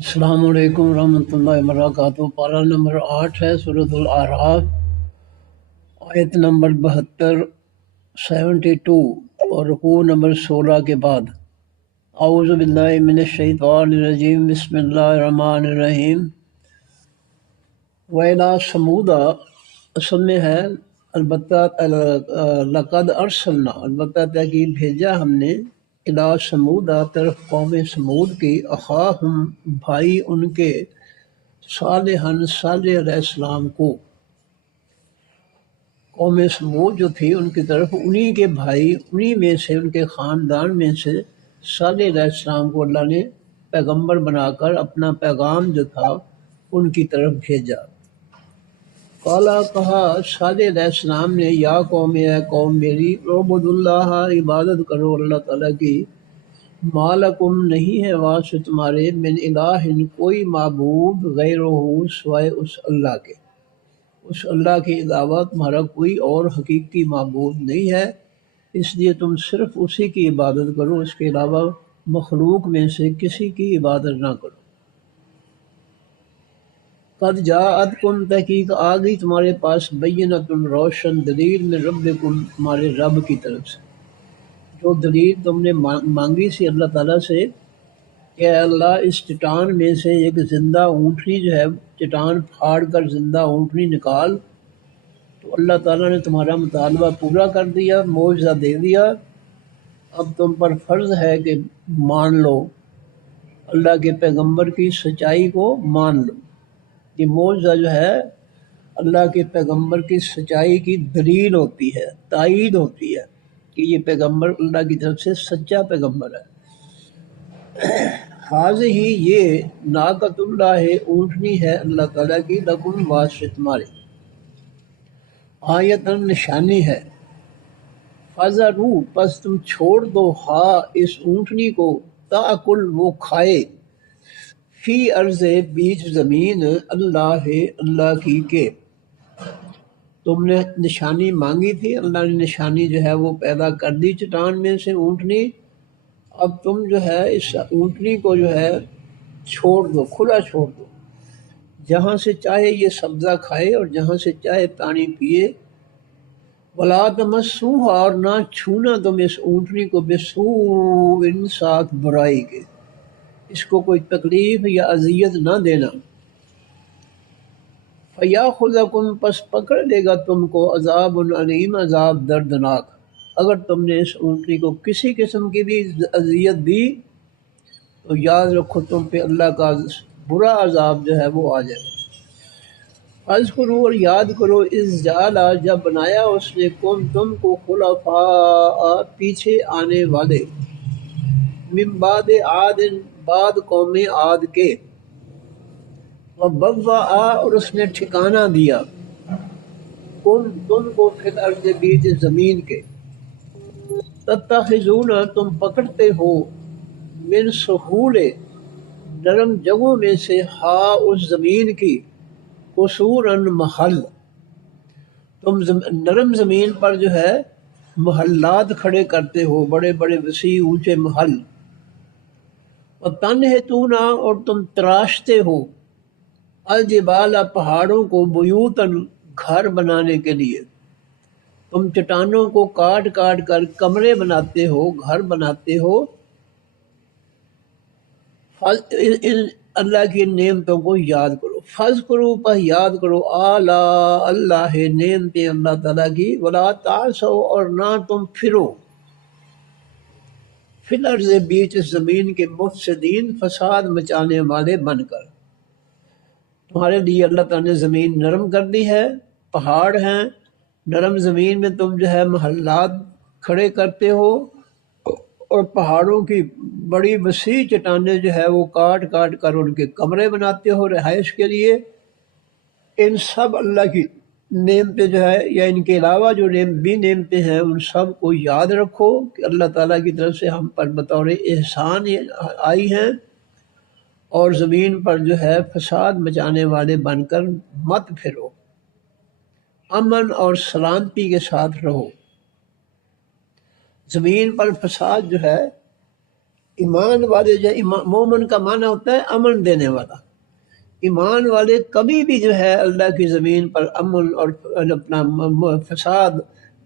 السلام علیکم ورحمۃ اللہ وبرکاتہ۔ پارہ نمبر 8 ہے، سورۃ الاعراف، آیت نمبر 72 اور رکوع نمبر 16 کے بعد۔ اعوذ باللہ من الشیطان الرجیم، بسم اللہ الرحمن الرحیم۔ وَإِلَىٰ ثَمُودَ اصل میں ہے البتہ لقد ارسلنا، البتہ تحقیق بھیجا ہم نے، اِلیٰ ثمود طرف قوم ثمود کی، اخاہم بھائی ان کے، صالحً صالح علیہ السلام کو۔ قوم ثمود جو تھی ان کی طرف انہی کے بھائی، انہی میں سے، ان کے خاندان میں سے صالح علیہ السلام کو اللہ نے پیغمبر بنا کر اپنا پیغام جو تھا ان کی طرف بھیجا۔ قالا کہا صالح علیہ السلام نے، یا قوم، اے قوم میری، اعبدوا اللہ، عبادت کرو اللہ تعالیٰ کی، ما لکم نہیں ہے واسطے تمہارے، من الہ کوئی معبود، غیرہ سوائے اس اللہ کے، اس اللہ کے علاوہ تمہارا کوئی اور حقیقی معبود نہیں ہے، اس لیے تم صرف اسی کی عبادت کرو، اس کے علاوہ مخلوق میں سے کسی کی عبادت نہ کرو۔ قد جاءتکم تحقیق آ گئی تمہارے پاس، بینۃ روشن دلیل، من ربکم تمہارے رب کی طرف سے، جو دلیل تم نے مانگی سی اللہ تعالیٰ سے کہ اے اللہ اس چٹان میں سے ایک زندہ اونٹنی جو ہے، چٹان پھاڑ کر زندہ اونٹنی نکال، تو اللہ تعالیٰ نے تمہارا مطالبہ پورا کر دیا، معجزہ دے دیا۔ اب تم پر فرض ہے کہ مان لو، اللہ کے پیغمبر کی سچائی کو مان لو۔ یہ معجزہ جو ہے اللہ کے پیغمبر کی سچائی کی دلیل ہوتی ہے، تائید ہوتی ہے کہ یہ پیغمبر اللہ کی طرف سے سچا پیغمبر ہے۔ حاضر ہی یہ ناقۃ اللہ ہے، اونٹنی ہے اللہ تعالیٰ کی، لکم واسطے تمہارے، آیتن نشانی ہے، فذروا پس تم چھوڑ دو، ہا اس اونٹنی کو، تاکل وہ کھائے، فی ارض بیچ زمین، اللہ اللہ کی کے۔ تم نے نشانی مانگی تھی، اللہ نے نشانی جو ہے وہ پیدا کر دی چٹان میں سے اونٹنی، اب تم جو ہے اس اونٹنی کو جو ہے چھوڑ دو، کھلا چھوڑ دو، جہاں سے چاہے یہ سبزہ کھائے اور جہاں سے چاہے پانی پیے۔ ولا تمسوها، اور نہ چھونا تم اس اونٹنی کو، بسوء ساتھ برائی کے، اس کو کوئی تکلیف یا اذیت نہ دینا۔ فیاخذکم پس پکڑ لے گا تم کو، عذاب علیم عذاب دردناک، اگر تم نے اس اونٹنی کو کسی قسم کی بھی اذیت دی تو یاد رکھو تم پہ اللہ کا برا عذاب جو ہے وہ آ جائے۔ اذکروا اور یاد کرو، اذ جعل جب بنایا اس نے، تم کو خلفاء پیچھے آنے والے، من بعد عاد بعد قوم عاد کے، وبوأ اور اس نے ٹھکانہ دیا، تم کو فی الارض بیچ زمین کے، تتخذون تم پکڑتے ہو، من سہول نرم جگہوں میں سے، ہا اس زمین کی، قصوراً محل، تم نرم زمین پر جو ہے محلات کھڑے کرتے ہو، بڑے بڑے وسیع اونچے محل، وتنحتون اور تم تراشتے ہو، الجبال پہاڑوں کو، بیوتاً گھر بنانے کے لیے، تم چٹانوں کو کاٹ کاٹ کر کمرے بناتے ہو، گھر بناتے ہو۔ اللہ کی نعمتوں کو یاد کرو، فذکروا پر یاد کرو، آلاء اللہ نعمتیں اللہ تعالیٰ کی، ولا تعثوا اور نہ تم پھرو، فی الارض بیچ زمین کے، مفسدین فساد مچانے والے بن کر۔ تمہارے لیے اللہ تعالیٰ نے زمین نرم کر دی ہے، پہاڑ ہیں، نرم زمین میں تم جو ہے محلات کھڑے کرتے ہو، اور پہاڑوں کی بڑی وسیع چٹانیں جو ہے وہ کاٹ کاٹ کر ان کے کمرے بناتے ہو رہائش کے لیے۔ ان سب اللہ کی نعمتیں جو ہے، یا ان کے علاوہ جو بھی نعمتیں ہیں، ان سب کو یاد رکھو کہ اللہ تعالیٰ کی طرف سے ہم پر بطور احسان آئی ہیں، اور زمین پر جو ہے فساد مچانے والے بن کر مت پھرو، امن اور سلامتی کے ساتھ رہو۔ زمین پر فساد جو ہے ایمان والے جو مومن کا معنی ہوتا ہے امن دینے والا. ایمان والے کبھی بھی جو ہے اللہ کی زمین پر امن اور اپنا فساد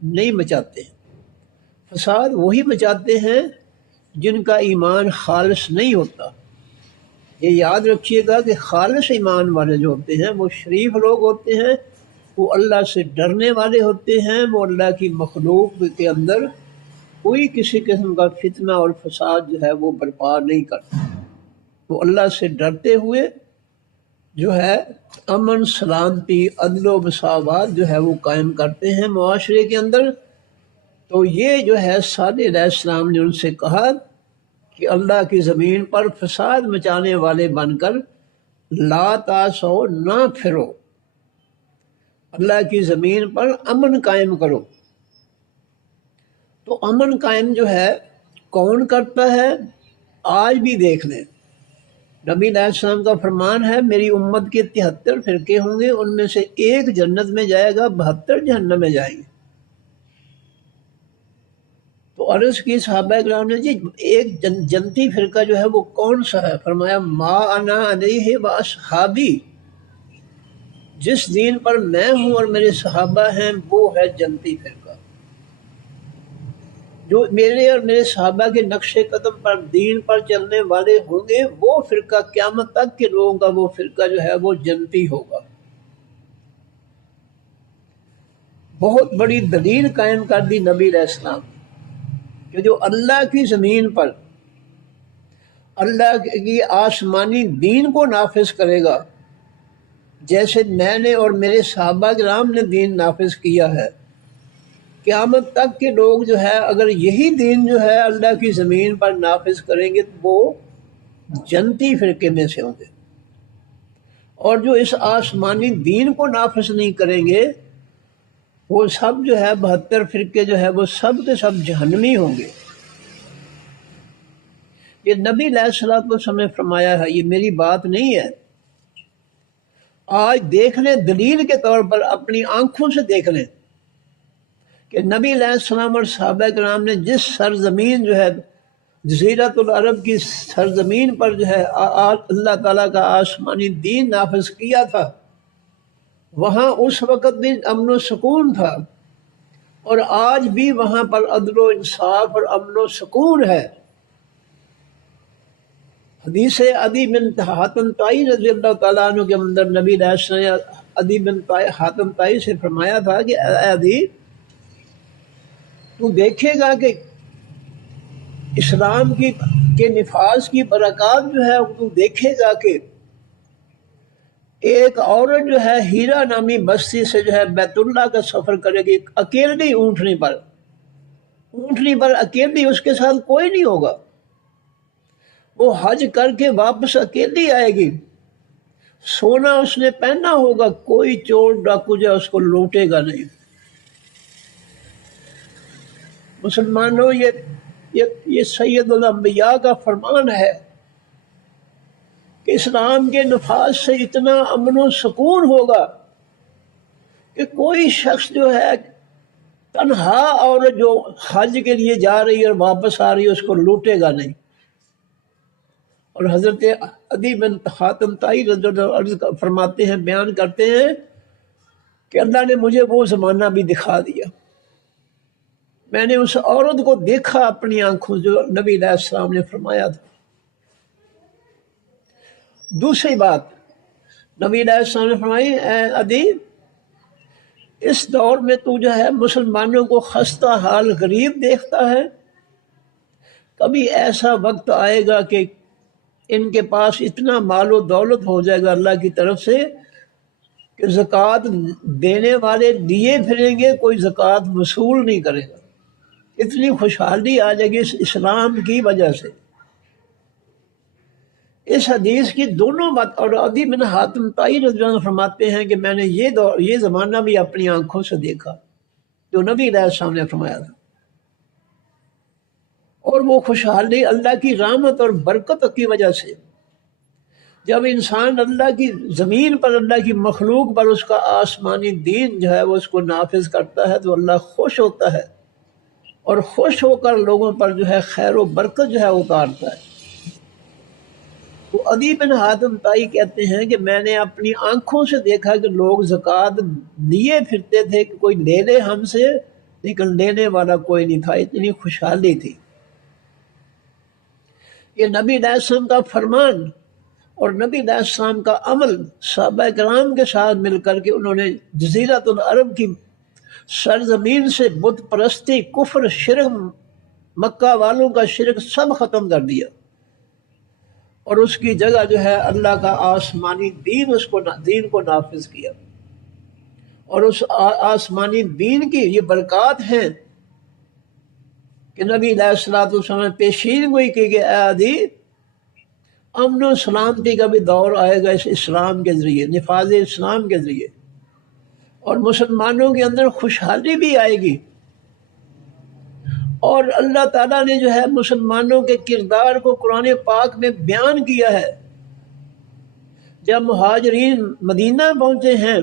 نہیں مچاتے ہیں. فساد وہی مچاتے ہیں جن کا ایمان خالص نہیں ہوتا. یہ یاد رکھیے گا کہ خالص ایمان والے جو ہوتے ہیں وہ شریف لوگ ہوتے ہیں، وہ اللہ سے ڈرنے والے ہوتے ہیں، وہ اللہ کی مخلوق کے اندر کوئی کسی قسم کا فتنہ اور فساد جو ہے وہ برپا نہیں کرتے. وہ اللہ سے ڈرتے ہوئے جو ہے امن، سلامتی، عدل و مساوات جو ہے وہ قائم کرتے ہیں معاشرے کے اندر. تو یہ جو ہے صالح علیہ السلام نے ان سے کہا کہ اللہ کی زمین پر فساد مچانے والے بن کر لا تاسو، نہ پھرو، اللہ کی زمین پر امن قائم کرو. تو امن قائم جو ہے کون کرتا ہے؟ آج بھی دیکھ لیں، نبی علیہ السلام کا فرمان ہے میری امت کے 73 فرقے ہوں گے، ان میں سے ایک جنت میں جائے گا، 72 جہنم میں جائیں گے. تو عرض کی صحابہ کرام نے جی ایک جنتی فرقہ جو ہے وہ کون سا ہے؟ فرمایا ما انا علیہ و اصحابی، جس دین پر میں ہوں اور میرے صحابہ ہیں وہ ہے جنتی فرقہ. جو میرے اور میرے صحابہ کے نقش قدم پر دین پر چلنے والے ہوں گے وہ فرقہ قیامت تک کے لوگوں کا وہ فرقہ جو ہے وہ جنتی ہوگا. بہت بڑی دلیل قائم کر دی نبی علیہ السلام کہ جو اللہ کی زمین پر اللہ کی آسمانی دین کو نافذ کرے گا، جیسے میں نے اور میرے صحابہ کرام نے دین نافذ کیا ہے، قیامت تک کے لوگ جو ہے اگر یہی دین جو ہے اللہ کی زمین پر نافذ کریں گے تو وہ جنتی فرقے میں سے ہوں گے. اور جو اس آسمانی دین کو نافذ نہیں کریں گے وہ سب جو ہے 72 فرقے جو ہے وہ سب کے سب جہنمی ہوں گے. یہ نبی علیہ الصلوۃ والسلام نے فرمایا ہے، یہ میری بات نہیں ہے. آج دیکھ لیں، دلیل کے طور پر اپنی آنکھوں سے دیکھ لیں کہ نبی علیہ السلام اور صحابہ کرام نے جس سرزمین جو ہے جزیرۃ العرب کی سرزمین پر جو ہے اللہ تعالیٰ کا آسمانی دین نافذ کیا تھا، وہاں اس وقت بھی امن و سکون تھا، اور آج بھی وہاں پر عدل و انصاف اور امن و سکون ہے. حدیث عدی بن حاتم طائی رضی اللہ تعالیٰ عنہ کے اندر نبی علیہ السلام نے عدی بن حاتم طائی سے فرمایا تھا کہ اے عدی، تو دیکھے گا کہ اسلام کے نفاذ کی برکات جو ہے تو دیکھے گا کہ ایک عورت جو ہے ہیرا نامی بستی سے جو ہے بیت اللہ کا سفر کرے گی اکیلی اونٹنی پر اکیلی، اس کے ساتھ کوئی نہیں ہوگا. وہ حج کر کے واپس اکیلی آئے گی، سونا اس نے پہنا ہوگا، کوئی چور ڈاکو جو اس کو لوٹے گا نہیں. مسلمانوں یہ سید الانبیاء کا فرمان ہے کہ اسلام کے نفاذ سے اتنا امن و سکون ہوگا کہ کوئی شخص جو ہے تنہا اور جو حج کے لیے جا رہی ہے اور واپس آ رہی ہے اس کو لوٹے گا نہیں. اور حضرت عدی بن حاتم طائی رضی اللہ عنہ فرماتے ہیں، بیان کرتے ہیں کہ اللہ نے مجھے وہ زمانہ بھی دکھا دیا، میں نے اس عورت کو دیکھا اپنی آنکھوں جو نبی علیہ السلام نے فرمایا تھا. دوسری بات نبی علیہ السلام نے فرمائی، اے عدی، اس دور میں تو جو ہے مسلمانوں کو خستہ حال غریب دیکھتا ہے، کبھی ایسا وقت آئے گا کہ ان کے پاس اتنا مال و دولت ہو جائے گا اللہ کی طرف سے کہ زکوٰۃ دینے والے دیے پھریں گے، کوئی زکوٰۃ وصول نہیں کرے گا. اتنی خوشحالی آ جائے گی اس اسلام کی وجہ سے. اس حدیث کی دونوں بات، اور عدی بن حاتم طائی رضی اللہ عنہ فرماتے ہیں کہ میں نے یہ زمانہ بھی اپنی آنکھوں سے دیکھا جو نبی علیہ السلام نے فرمایا تھا. اور وہ خوشحالی اللہ کی رحمت اور برکت کی وجہ سے، جب انسان اللہ کی زمین پر اللہ کی مخلوق پر اس کا آسمانی دین جو ہے وہ اس کو نافذ کرتا ہے تو اللہ خوش ہوتا ہے. اور خوش ہو کر لوگوں پر جو ہے خیر و برکت جو ہے اتارتا ہے۔ تو عدی بن حاتم طائی کہتے ہیں کہ میں نے اپنی آنکھوں سے دیکھا کہ لوگ زکوٰۃ لیے پھرتے تھے کہ کوئی لے لے ہم سے، لیکن لینے والا کوئی نہیں تھا، اتنی خوشحالی تھی۔ یہ نبی علیہ السلام کا فرمان اور نبی علیہ السلام کا عمل صحابہ کرام کے ساتھ مل کر کے انہوں نے جزیرۃ العرب کی سرزمین سے بت پرستی، کفر، شرک، مکہ والوں کا شرک سب ختم کر دیا، اور اس کی جگہ جو ہے اللہ کا آسمانی دین کو نافذ کیا۔ اور اس آسمانی دین کی یہ برکات ہیں کہ نبی علیہ الصلوۃ والسلام نے پیشین گوئی کی کہ اے عدی، امن و سلامتی کا بھی دور آئے گا اس اسلام کے ذریعے، نفاذ اسلام کے ذریعے، اور مسلمانوں کے اندر خوشحالی بھی آئے گی۔ اور اللہ تعالیٰ نے جو ہے مسلمانوں کے کردار کو قرآن پاک میں بیان کیا ہے۔ جب مہاجرین مدینہ پہنچے ہیں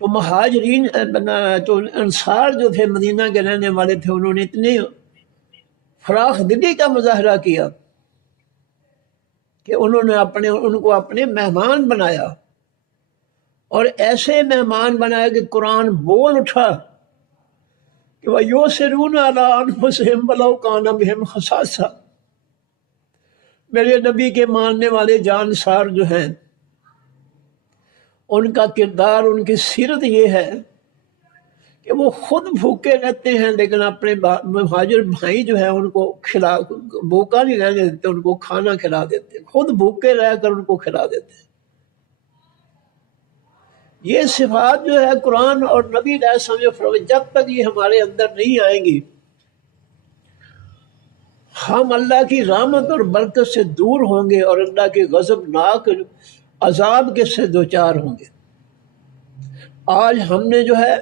تو مہاجرین تو انصار جو تھے مدینہ کے رہنے والے تھے، انہوں نے اتنے فراخ دلی کا مظاہرہ کیا کہ انہوں نے ان کو اپنے مہمان بنایا، اور ایسے مہمان بنایا کہ قرآن بول اٹھا کہ وَيُؤْثِرُونَ عَلَىٰ أَنفُسِهِمْ وَلَوْ كَانَ بِهِمْ خَصَاصَةٌ۔ میرے نبی کے ماننے والے جانسار جو ہیں، ان کا کردار، ان کی سیرت یہ ہے کہ وہ خود بھوکے رہتے ہیں لیکن اپنے مہاجر بھائی جو ہیں ان کو بھوکا نہیں رہنے دیتے، ان کو کھانا کھلا دیتے، خود بھوکے رہ کر ان کو کھلا دیتے۔ یہ صفات جو ہے قرآن اور نبی علیہ السلام نے فرمایا، جب تک یہ ہمارے اندر نہیں آئیں گی ہم اللہ کی رحمت اور برکت سے دور ہوں گے، اور اللہ کے غضبناک عذاب کے سے دوچار ہوں گے۔ آج ہم نے جو ہے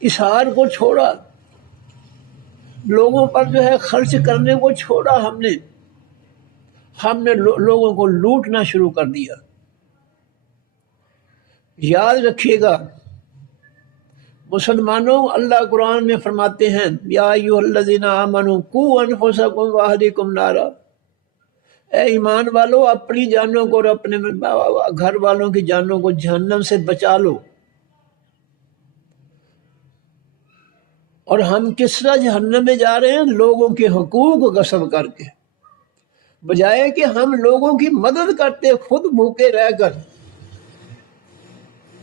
اثار کو چھوڑا، لوگوں پر جو ہے خرچ کرنے کو چھوڑا، ہم نے لوگوں کو لوٹنا شروع کر دیا۔ یاد رکھیے گا مسلمانوں، اللہ قرآن میں فرماتے ہیں یا ایھا الذین آمنوا قوا انفسکم واہلیکم نارا، اے ایمان والو اپنی جانوں کو اور اپنے گھر والوں کی جانوں کو جہنم سے بچا لو۔ اور ہم کس طرح جہنم میں جا رہے ہیں؟ لوگوں کے حقوق غصب کر کے، بجائے کہ ہم لوگوں کی مدد کرتے خود بھوکے رہ کر۔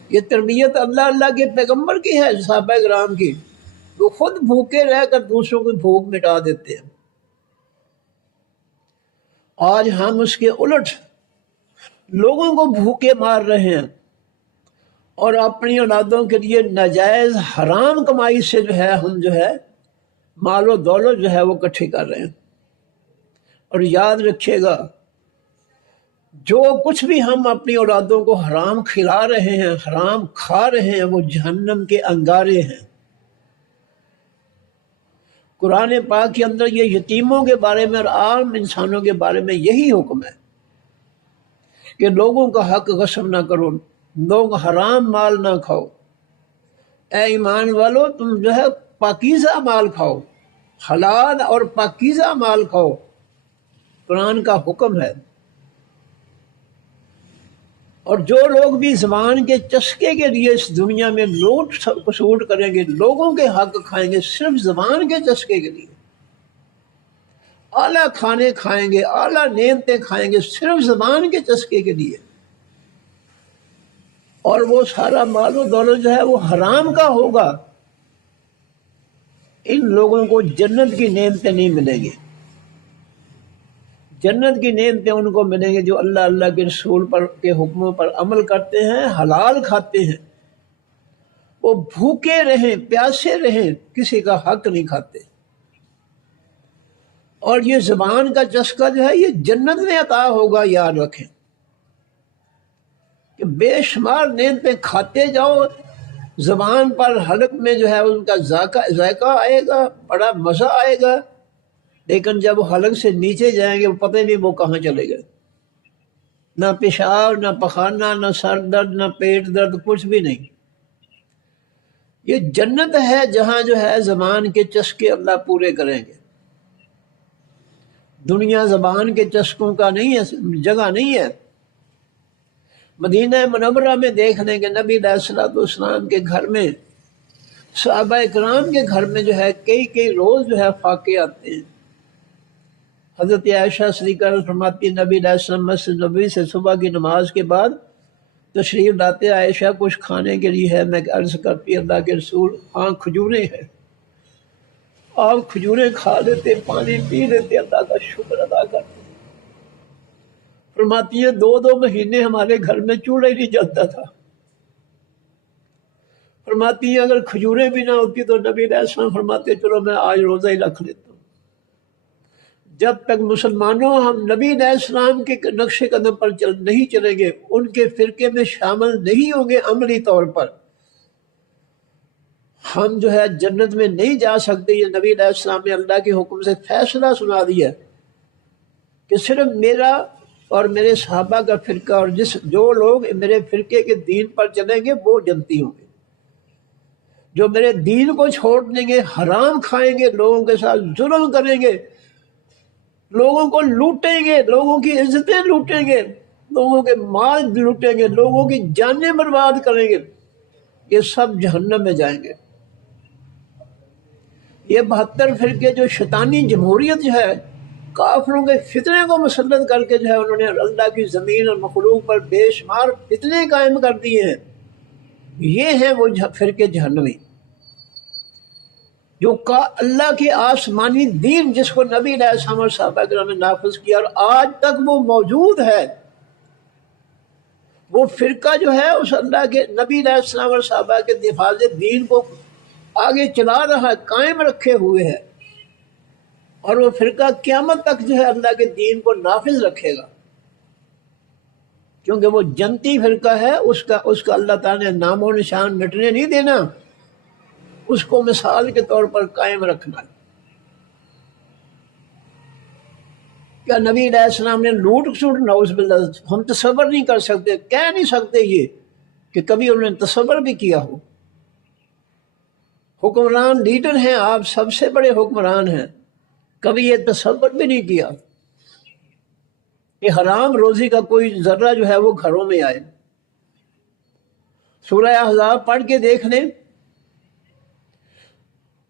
یہ تربیت اللہ کے پیغمبر کی ہے، صحابہ کرام کی، وہ خود بھوکے رہ کر دوسروں کی بھوک مٹا دیتے ہیں۔ آج ہم اس کے الٹ لوگوں کو بھوکے مار رہے ہیں، اور اپنی اولادوں کے لیے ناجائز حرام کمائی سے جو ہے ہم جو ہے مال و دولت جو ہے وہ اکٹھی کر رہے ہیں۔ اور یاد رکھیے گا جو کچھ بھی ہم اپنی اولادوں کو حرام کھلا رہے ہیں، حرام کھا رہے ہیں، وہ جہنم کے انگارے ہیں۔ قرآن پاک کے اندر یہ یتیموں کے بارے میں اور عام انسانوں کے بارے میں یہی حکم ہے کہ لوگوں کا حق غصب نہ کرو، لوگ حرام مال نہ کھاؤ۔ اے ایمان والو تم جو ہے پاکیزہ مال کھاؤ، حلال اور پاکیزہ مال کھاؤ، قرآن کا حکم ہے۔ اور جو لوگ بھی زبان کے چسکے کے لیے اس دنیا میں لوٹ کسوٹ کریں گے، لوگوں کے حق کھائیں گے صرف زبان کے چسکے کے لیے، اعلیٰ کھانے کھائیں گے، اعلیٰ نعمتیں کھائیں گے صرف زبان کے چسکے کے لیے، اور وہ سارا مال و دولت جو ہے وہ حرام کا ہوگا، ان لوگوں کو جنت کی نعمتیں نہیں ملیں گی۔ جنت کی نعمتیں ان کو ملیں گے جو اللہ کے رسول کے حکموں پر عمل کرتے ہیں، حلال کھاتے ہیں، وہ بھوکے رہیں، پیاسے رہیں، کسی کا حق نہیں کھاتے۔ اور یہ زبان کا چسکا جو ہے یہ جنت میں عطا ہوگا، یاد رکھیں کہ بے شمار نعمتیں کھاتے جاؤ، زبان پر حلق میں جو ہے ان کا ذائقہ آئے گا، بڑا مزہ آئے گا، لیکن جب وہ حلق سے نیچے جائیں گے وہ پتہ نہیں وہ کہاں چلے گئے، نہ پیشاب، نہ پخانہ، نہ سر درد، نہ پیٹ درد، کچھ بھی نہیں۔ یہ جنت ہے جہاں جو ہے زبان کے چسکے اللہ پورے کریں گے. دنیا زبان کے چسکوں کا نہیں ہے، جگہ نہیں ہے. مدینہ منورہ میں دیکھ لیں کہ نبی علیہ الصلوۃ والسلام کے گھر میں، صحابہ کرام کے گھر میں جو ہے کئی روز جو ہے فاقے آتے ہیں. حضرت عائشہ صدیقہ فرماتی نبی علیہ السلام مسجد نبوی سے صبح کی نماز کے بعد تشریف لاتے. عائشہ کچھ کھانے کے لیے ہے؟ میں عرض کرتی اللہ کے رسول ہاں کھجوریں ہیں. آپ کھجوریں کھا لیتے، پانی پی لیتے، اللہ کا شکر ادا کرتے. فرماتی ہے 2 مہینے ہمارے گھر میں چولہا ہی نہیں جلتا تھا. فرماتی ہیں اگر کھجوریں بھی نہ ہوتی تو نبی علیہ السلام فرماتے چلو میں آج روزہ ہی رکھ لیتا ہوں. جب تک مسلمانوں ہم نبی علیہ السلام کے نقش قدم پر نہیں چلیں گے، ان کے فرقے میں شامل نہیں ہوں گے عملی طور پر، ہم جو ہے جنت میں نہیں جا سکتے. یہ نبی علیہ السلام نے اللہ کے حکم سے فیصلہ سنا دیا کہ صرف میرا اور میرے صحابہ کا فرقہ، اور جو لوگ میرے فرقے کے دین پر چلیں گے وہ جنتی ہوں گے. جو میرے دین کو چھوڑ دیں گے، حرام کھائیں گے، لوگوں کے ساتھ ظلم کریں گے، لوگوں کو لوٹیں گے، لوگوں کی عزتیں لوٹیں گے، لوگوں کے مال لوٹیں گے، لوگوں کی جانیں برباد کریں گے، یہ سب جہنم میں جائیں گے. یہ 72 فرقے جو شیطانی جمہوریت جو ہے، کافروں کے فتنے کو مسلط کر کے جو ہے انہوں نے اللہ کی زمین اور مخلوق پر بے شمار فتنے قائم کر دیے ہیں، یہ ہیں وہ فرقے جہنمی جو اللہ کے آسمانی دین جس کو نبی علیہ السلام اور صحابہ کرام نے نافذ کیا اور آج تک وہ موجود ہے. وہ فرقہ جو ہے اس اللہ کے نبی علیہ السلام اور صحابہ کے دفاع دین کو آگے چلا رہا ہے، قائم رکھے ہوئے ہے، اور وہ فرقہ قیامت تک جو ہے اللہ کے دین کو نافذ رکھے گا، کیونکہ وہ جنتی فرقہ ہے. اس کا اللہ تعالیٰ نے نام و نشان مٹنے نہیں دینا، اس کو مثال کے طور پر قائم رکھنا. کیا نبی علیہ السلام نے لوٹ سوٹ؟ نعوذ باللہ، ہم تصور نہیں کر سکتے، کہہ نہیں سکتے یہ کہ کبھی انہوں نے تصور بھی کیا ہو. حکمران لیڈر ہیں آپ، سب سے بڑے حکمران ہیں، کبھی یہ تصور بھی نہیں کیا کہ حرام روزی کا کوئی ذرہ جو ہے وہ گھروں میں آئے. سورہ احزاب پڑھ کے دیکھ لیں.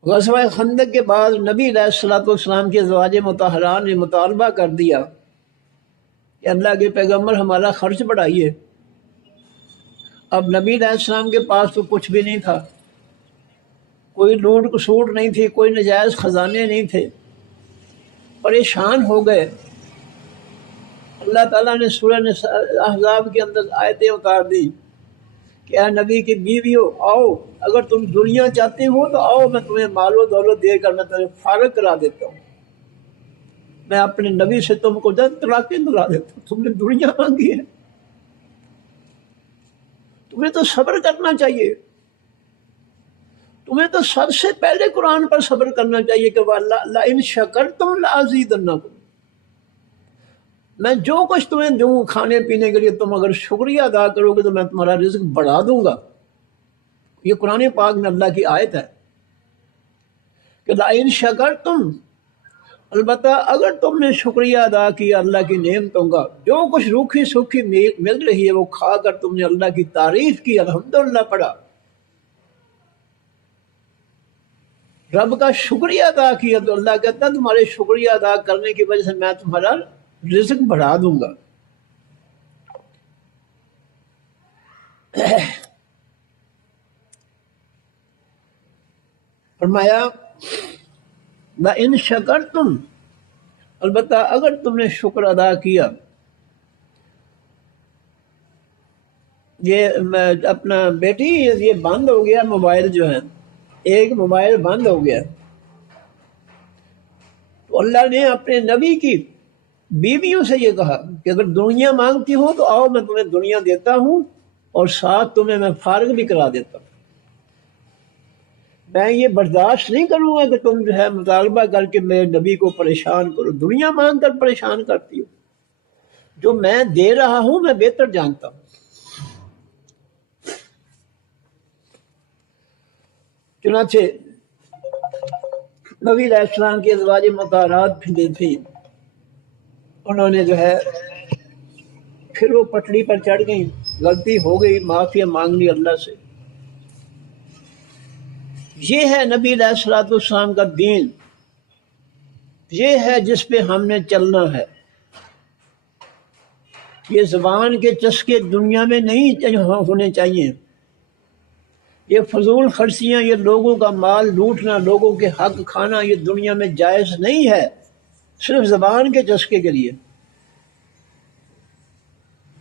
غزوہ خندق کے بعد نبی علیہ الصلوۃ والسلام کے ازواج مطہرات نے مطالبہ کر دیا کہ اللہ کے پیغمبر ہمارا خرچ بڑھائیے. اب نبی علیہ السلام کے پاس تو کچھ بھی نہیں تھا، کوئی لوٹ کسوٹ نہیں تھی، کوئی نجائز خزانے نہیں تھے، پریشان ہو گئے. اللہ تعالیٰ نے سورہ احزاب کے اندر آیتیں اتار دی کہ اے نبی کی بیویوں آؤ، اگر تم دنیا چاہتے ہو تو آؤ، میں تمہیں مال و دولت دے کر میں تمہیں فارغ کرا دیتا ہوں. میں اپنے نبی سے تم کو 10 طلاقیں دلا دیتا ہوں. تم نے دنیا مانگی ہے، تمہیں تو صبر کرنا چاہیے. تمہیں تو سب سے پہلے قرآن پر صبر کرنا چاہیے کہ لَئِن شَكَرْتُمْ لَأَزِيدَنَّكُمْ، میں جو کچھ تمہیں دوں کھانے پینے کے لیے، تم اگر شکریہ ادا کرو گے تو میں تمہارا رزق بڑھا دوں گا. یہ قرآن پاک میں اللہ کی آیت ہے کہ لَئِن شَكَرْتُمْ، البتہ اگر تم نے شکریہ ادا کیا اللہ کی نعمتوں کا، جو کچھ روکھی سوکھی مل رہی ہے وہ کھا کر تم نے اللہ کی تعریف کی، الحمدللہ پڑھا، رب کا شکریہ ادا کیا، تو اللہ کہتا ہے تمہارے شکریہ ادا کرنے کی وجہ سے میں تمہارا رزق بڑھا دوں گا. فرمایا لَئِن شَكَرْتُمْ، البتہ اگر تم نے شکر ادا کیا. یہ اپنا بیٹی یہ بند ہو گیا موبائل جو ہے، ایک موبائل بند ہو گیا، تو اللہ نے اپنے نبی کی بیویوں سے یہ کہا کہ اگر دنیا مانگتی ہو تو آؤ، میں تمہیں دنیا دیتا ہوں اور ساتھ تمہیں میں فارغ بھی کرا دیتا ہوں. میں یہ برداشت نہیں کروں گا کہ تم جو ہے مطالبہ کر کے میرے نبی کو پریشان کرو، دنیا مانگ کر پریشان کرتی ہو. جو میں دے رہا ہوں میں بہتر جانتا ہوں. چنانچہ نبی علیہ السلام کی ازواج مطہرات بھی تھی، انہوں نے جو ہے پھر وہ پٹڑی پر چڑھ گئی، غلطی ہو گئی، معافی مانگ لی اللہ سے۔ یہ ہے نبی علیہ الصلوۃ والسلام کا دین، یہ ہے جس پہ ہم نے چلنا ہے۔ یہ زبان کے چسکے دنیا میں نہیں ہونے چاہیے، یہ فضول خرچیاں، یہ لوگوں کا مال لوٹنا، لوگوں کے حق کھانا، یہ دنیا میں جائز نہیں ہے، صرف زبان کے چسکے کے لیے۔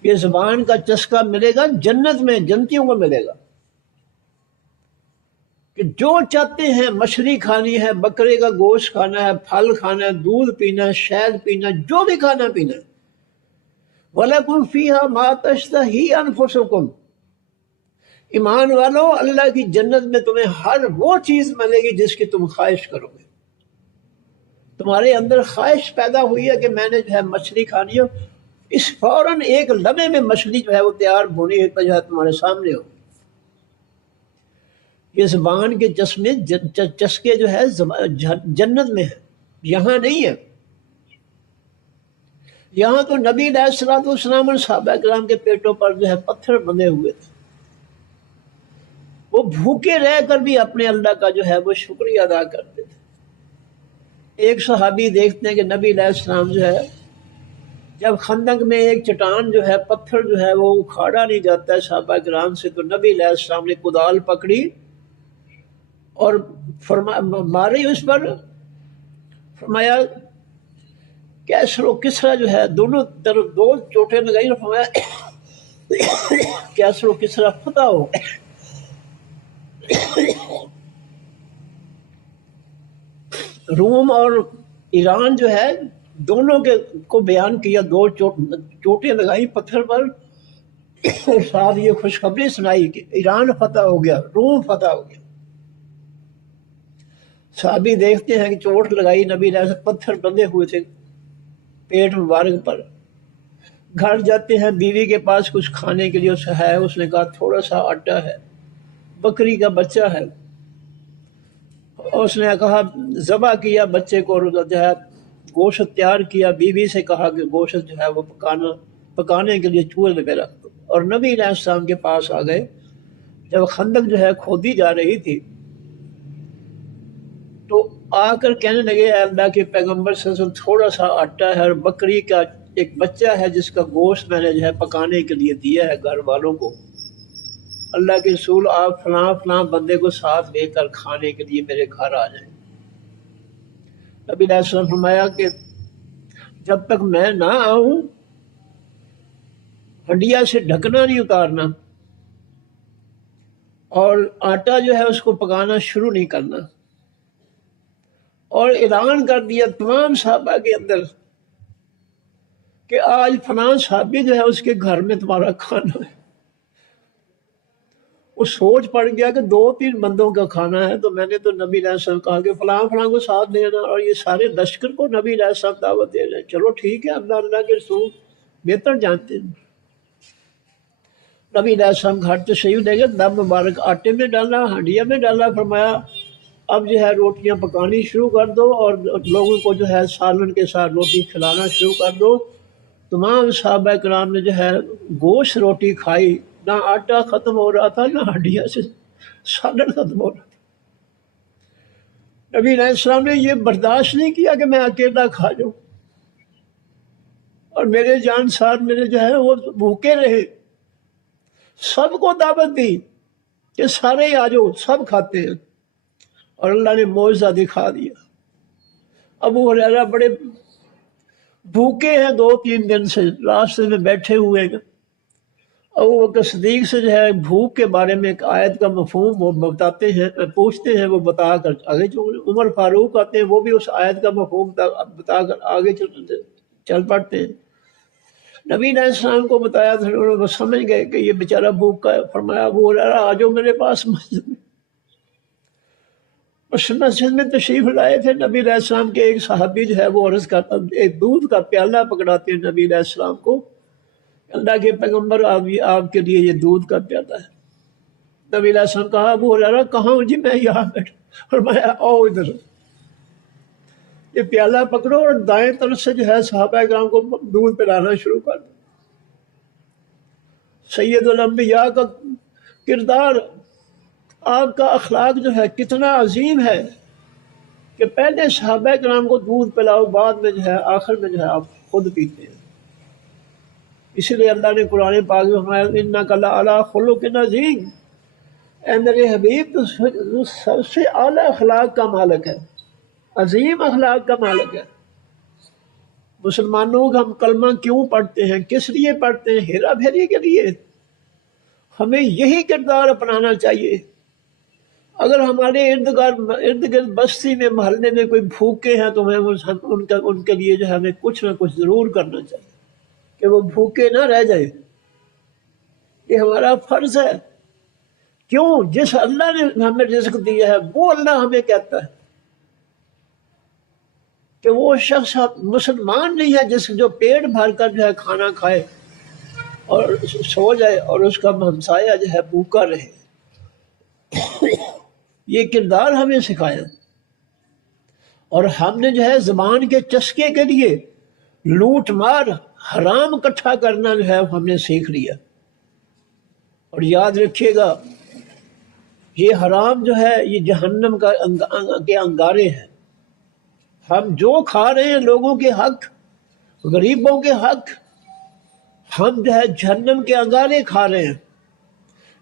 یہ زبان کا چسکا ملے گا جنت میں، جنتیوں کو ملے گا، کہ جو چاہتے ہیں مچھلی کھانی ہے، بکرے کا گوشت کھانا ہے، پھل کھانا ہے، دودھ پینا ہے، شہد پینا، جو بھی کھانا پینا ہے۔ وَلَكُمْ فِيهَا مَا تَشْتَهِي أَنفُسُكُمْ، ایمان والو، اللہ کی جنت میں تمہیں ہر وہ چیز ملے گی جس کی تم خواہش کرو گے۔ تمہارے اندر خواہش پیدا ہوئی ہے کہ میں نے جو ہے مچھلی کھانی ہو، اس فوراً ایک لمحے میں مچھلی جو ہے وہ تیار بھونی ہوئی جو ہے تمہارے سامنے ہو۔ یہ زبان کے چسکے جو ہے جنت میں ہے، یہاں نہیں ہے۔ یہاں تو نبی علیہ الصلوۃ والسلام اور صحابہ کرام کے پیٹوں پر جو ہے پتھر بندھے ہوئے تھے، وہ بھوکے رہ کر بھی اپنے اللہ کا جو ہے وہ شکریہ ادا کرتے تھے۔ ایک صحابی دیکھتے ہیں کہ نبی علیہ السلام جو ہے جب خندق میں ایک چٹان جو ہے پتھر جو ہے وہ اکھاڑا نہیں جاتا ہے صحابہ کرام سے، تو نبی علیہ السلام نے کدال پکڑی اور ماری اس پر، فرمایا کیسر و کسرا جو ہے دونوں طرف دو چوٹیں لگائی اور فرمایا کیسر و کسرا فتح ہو۔ روم اور ایران جو ہے دونوں کے کو بیان کیا، دو چوٹیں لگائی پتھر پر اور ساتھ یہ خوشخبری سنائی کہ ایران فتح ہو گیا، روم فتح ہو گیا۔ صحابی دیکھتے ہیں کہ چوٹ لگائی نبی علیہ السلام، پتھر بندھے ہوئے تھے پیٹ مبارک پر۔ گھر جاتے ہیں، بیوی کے پاس کچھ کھانے کے لیے ہے، اس نے کہا تھوڑا سا آٹا ہے، بکری کا بچہ ہے، اس نے کہا ذبح کیا بچے کو، جو ہے گوشت تیار کیا، بیوی سے کہا کہ گوشت جو ہے وہ پکانے کے لیے چولہے پہ رکھ دو، اور نبی علیہ السلام کے پاس آ گئے۔ جب خندق جو ہے کھودی جا رہی تھی تو آ کر کہنے لگے اے اللہ کے پیغمبر صلی اللہ علیہ وسلم، تھوڑا سا آٹا ہے اور بکری کا ایک بچہ ہے جس کا گوشت میں نے جو ہے پکانے کے لیے دیا ہے گھر والوں کو، اللہ کے رسول آپ فلاں فلاں بندے کو ساتھ لے کر کھانے کے لیے میرے گھر آ جائیں۔ نبی علیہ السلام فرمایا کہ جب تک میں نہ آؤں ہنڈیا سے ڈھکنا نہیں اتارنا اور آٹا جو ہے اس کو پکانا شروع نہیں کرنا، اور اعلان کر دیا تمام صحابہ کے اندر کہ آج فلاں صحابی جو ہے اس کے گھر میں تمہارا کھانا ہے۔ وہ سوچ پڑ گیا کہ 2-3 بندوں کا کھانا ہے، تو میں نے تو نبی علیہ السلام کہا کہ فلاں فلاں کو ساتھ دینا، اور یہ سارے لشکر کو نبی علیہ السلام دعوت دے رہے ہیں۔ چلو ٹھیک ہے، اللہ کے رسول بہتر جانتے ہیں۔ نبی علیہ السلام گھر تشریف لے گئے، دم مبارک آٹے میں ڈالا، ہنڈیا میں ڈالا، فرمایا اب جو ہے روٹیاں پکانی شروع کر دو اور لوگوں کو جو ہے سالن کے ساتھ روٹی کھلانا شروع کر دو۔ تمام صحابہ کرام نے جو ہے گوشت روٹی کھائی، نہ آٹا ختم ہو رہا تھا نہ ہڈیا سے سالن ختم ہو رہا تھا۔ نبی علیہ السلام نے یہ برداشت نہیں کیا کہ میں اکیلا کھا جاؤں اور میرے جان ساتھ میرے جو ہے وہ بھوکے رہے، سب کو دعوت دی کہ سارے آ جاؤ، سب کھاتے ہیں، اور اللہ نے معجزہ دکھا دیا۔ ابو ہریرہ بڑے بھوکے ہیں 2-3 دن سے، راستے میں بیٹھے ہوئے ہیں۔ ابو بکر صدیق سے جو ہے بھوک کے بارے میں ایک آیت کا مفہوم وہ بتاتے ہیں، پوچھتے ہیں، وہ بتا کر آگے عمر فاروق آتے ہیں، وہ بھی اس آیت کا مفہوم بتا کر آگے چل پڑتے ہیں۔ نبی علیہ السلام کو بتایا تھا، انہوں نے سمجھ گئے کہ یہ بیچارہ بھوکا ہے، فرمایا ابو ہریرہ آ جاؤ میرے پاس مسجد میں۔ اس مسجد میں تشریف لائے تھے، نبی علیہ السلام کے ایک صحابی جو ہے وہ عرض کرتا، ایک دودھ کا پیالہ پکڑاتے ہیں نبی علیہ السلام کو، اللہ کے پیغمبر آپ کے لیے یہ دودھ کا پیالہ ہے۔ نبی علیہ السلام کہا ابو ہریرہ کہاں ہوں؟ جی میں یہاں بیٹھا. اور میں آؤ ادھر، یہ پیالہ پکڑو اور دائیں طرف سے جو ہے صحابہ کرام کو دودھ پلانا شروع کر دو. سید الانبیاء کا کردار، آپ کا اخلاق جو ہے کتنا عظیم ہے کہ پہلے صحابہ کرام کو دودھ پلاؤ، بعد میں جو ہے آخر میں جو ہے آپ خود پیتے ہیں. اسی لیے اللہ نے قرآن پاک میں فرمایا انک لعلی خلق عظیم، اے میرے حبیب تو سب سے اعلیٰ اخلاق کا مالک ہے، عظیم اخلاق کا مالک ہے. مسلمانوں کا ہم کلمہ کیوں پڑھتے ہیں، کس لیے پڑھتے ہیں؟ ہیرا پھیری کے لیے. ہمیں یہی کردار اپنانا چاہیے. اگر ہمارے ارد گرد بستی میں محلے میں کوئی بھوکے ہیں تو ہمیں ان کے لیے جو ہے ہمیں کچھ نہ کچھ ضرور کرنا چاہیے کہ وہ بھوکے نہ رہ جائے. یہ ہمارا فرض ہے. کیوں؟ جس اللہ نے ہمیں رزق دیا ہے وہ اللہ ہمیں کہتا ہے کہ وہ شخص مسلمان نہیں ہے جس جو پیٹ بھر کر جو ہے کھانا کھائے اور سو جائے اور اس کا ہمسایہ جو ہے بھوکا رہے. یہ کردار ہمیں سکھایا. اور ہم نے جو ہے زبان کے چسکے کے لیے لوٹ مار حرام اکٹھا کرنا جو ہے ہم نے سیکھ لیا. اور یاد رکھیے گا یہ حرام جو ہے یہ جہنم کے انگارے ہیں. ہم جو کھا رہے ہیں لوگوں کے حق، غریبوں کے حق، ہم جو ہے جہنم کے انگارے کھا رہے ہیں.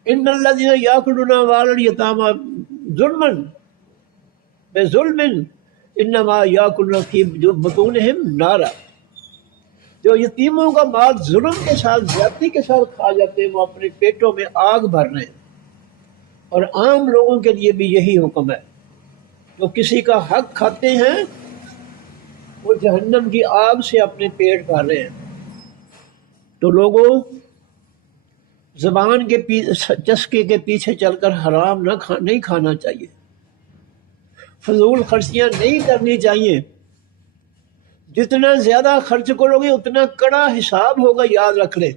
ان الذین یاکلون اموال الیتامی ظلما بظلم انما یاکلون فی بطونہم نارا. جو یتیموں کا مال ظلم کے ساتھ زیادتی کے ساتھ کھا جاتے ہیں وہ اپنے پیٹوں میں آگ بھر رہے ہیں. اور عام لوگوں کے لیے بھی یہی حکم ہے، جو کسی کا حق کھاتے ہیں وہ جہنم کی آگ سے اپنے پیٹ بھر رہے ہیں. تو لوگوں زبان کے چسکے کے پیچھے چل کر حرام نہیں کھانا چاہیے، فضول خرچیاں نہیں کرنی چاہیے. جتنا زیادہ خرچ کرو گے اتنا کڑا حساب ہوگا، یاد رکھ لیں.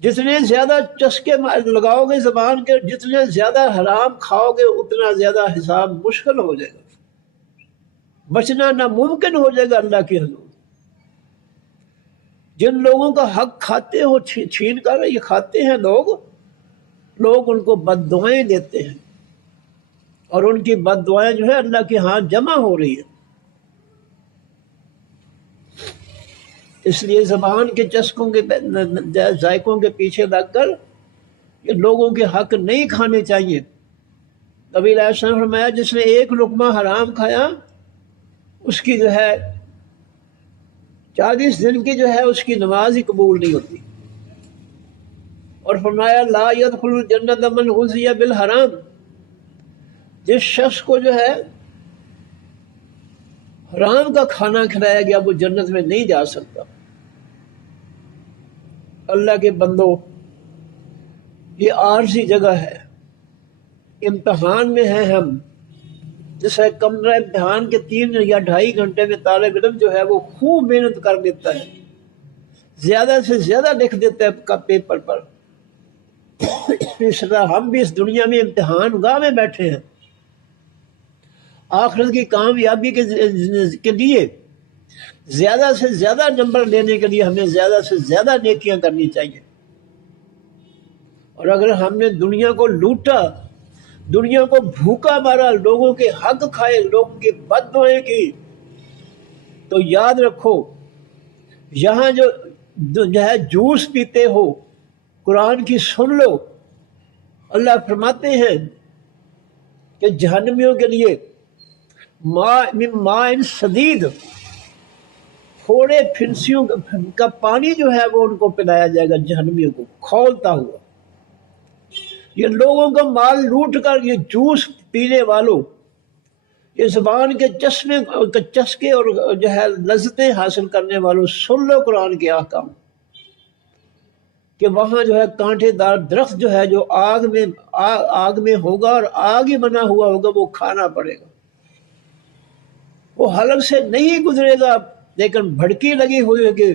جتنے زیادہ چسکے لگاؤ گے زبان کے، جتنے زیادہ حرام کھاؤ گے اتنا زیادہ حساب مشکل ہو جائے گا، بچنا ناممکن ہو جائے گا اللہ کی حضور. جن لوگوں کا حق کھاتے ہو چھین کر یہ کھاتے ہیں لوگ ان کو بد دعائیں دیتے ہیں اور ان کی بد دعائیں جو ہے اللہ کے ہاں جمع ہو رہی ہیں. اس لیے زبان کے چسکوں کے ذائقوں کے پیچھے لگ کر یہ لوگوں کے حق نہیں کھانے چاہیے. نبی علیہ السلام نے فرمایا جس نے ایک لقمہ حرام کھایا اس کی جو ہے 40 دن کی جو ہے اس کی نماز ہی قبول نہیں ہوتی. اور فرمایا لا يدخل الجنت من غذی بالحرام، جس شخص کو جو ہے حرام کا کھانا کھلایا گیا وہ جنت میں نہیں جا سکتا. اللہ کے بندو یہ عارضی جگہ ہے، امتحان میں ہیں ہم. جیسے کمرہ امتحان کے 3 یا 2.5 گھنٹے میں طالب علم جو ہے وہ خوب محنت کر دیتا ہے، زیادہ سے زیادہ لکھ دیتا ہے پیپر پر. اس طرح ہم بھی اس دنیا میں امتحان گاہ میں بیٹھے ہیں. آخرت کی کامیابی کے لیے زیادہ سے زیادہ نمبر لینے کے لیے ہمیں زیادہ سے زیادہ نیکیاں کرنی چاہیے. اور اگر ہم نے دنیا کو لوٹا، دنیا کو بھوکا مارا، لوگوں کے حق کھائے، لوگوں کی بد دعائیں کی، تو یاد رکھو یہاں جو ہے جوس پیتے ہو قرآن کی سن لو. اللہ فرماتے ہیں کہ جہنمیوں کے لیے ماء شدید، تھوڑے پھنسیوں کا پانی جو ہے وہ ان کو پلایا جائے گا جہنمیوں کو کھولتا ہوا. یہ لوگوں کا مال لوٹ کر یہ جوس پینے والوں، یہ زبان کے چسکے اور جو ہے لذتیں حاصل کرنے والوں، سن لو قرآن کے احکام کہ وہاں جو ہے کانٹے دار درخت جو ہے جو آگ میں ہوگا اور آگ ہی بنا ہوا ہوگا وہ کھانا پڑے گا. وہ حلق سے نہیں گزرے گا لیکن بھڑکی لگی ہوئی ہوگی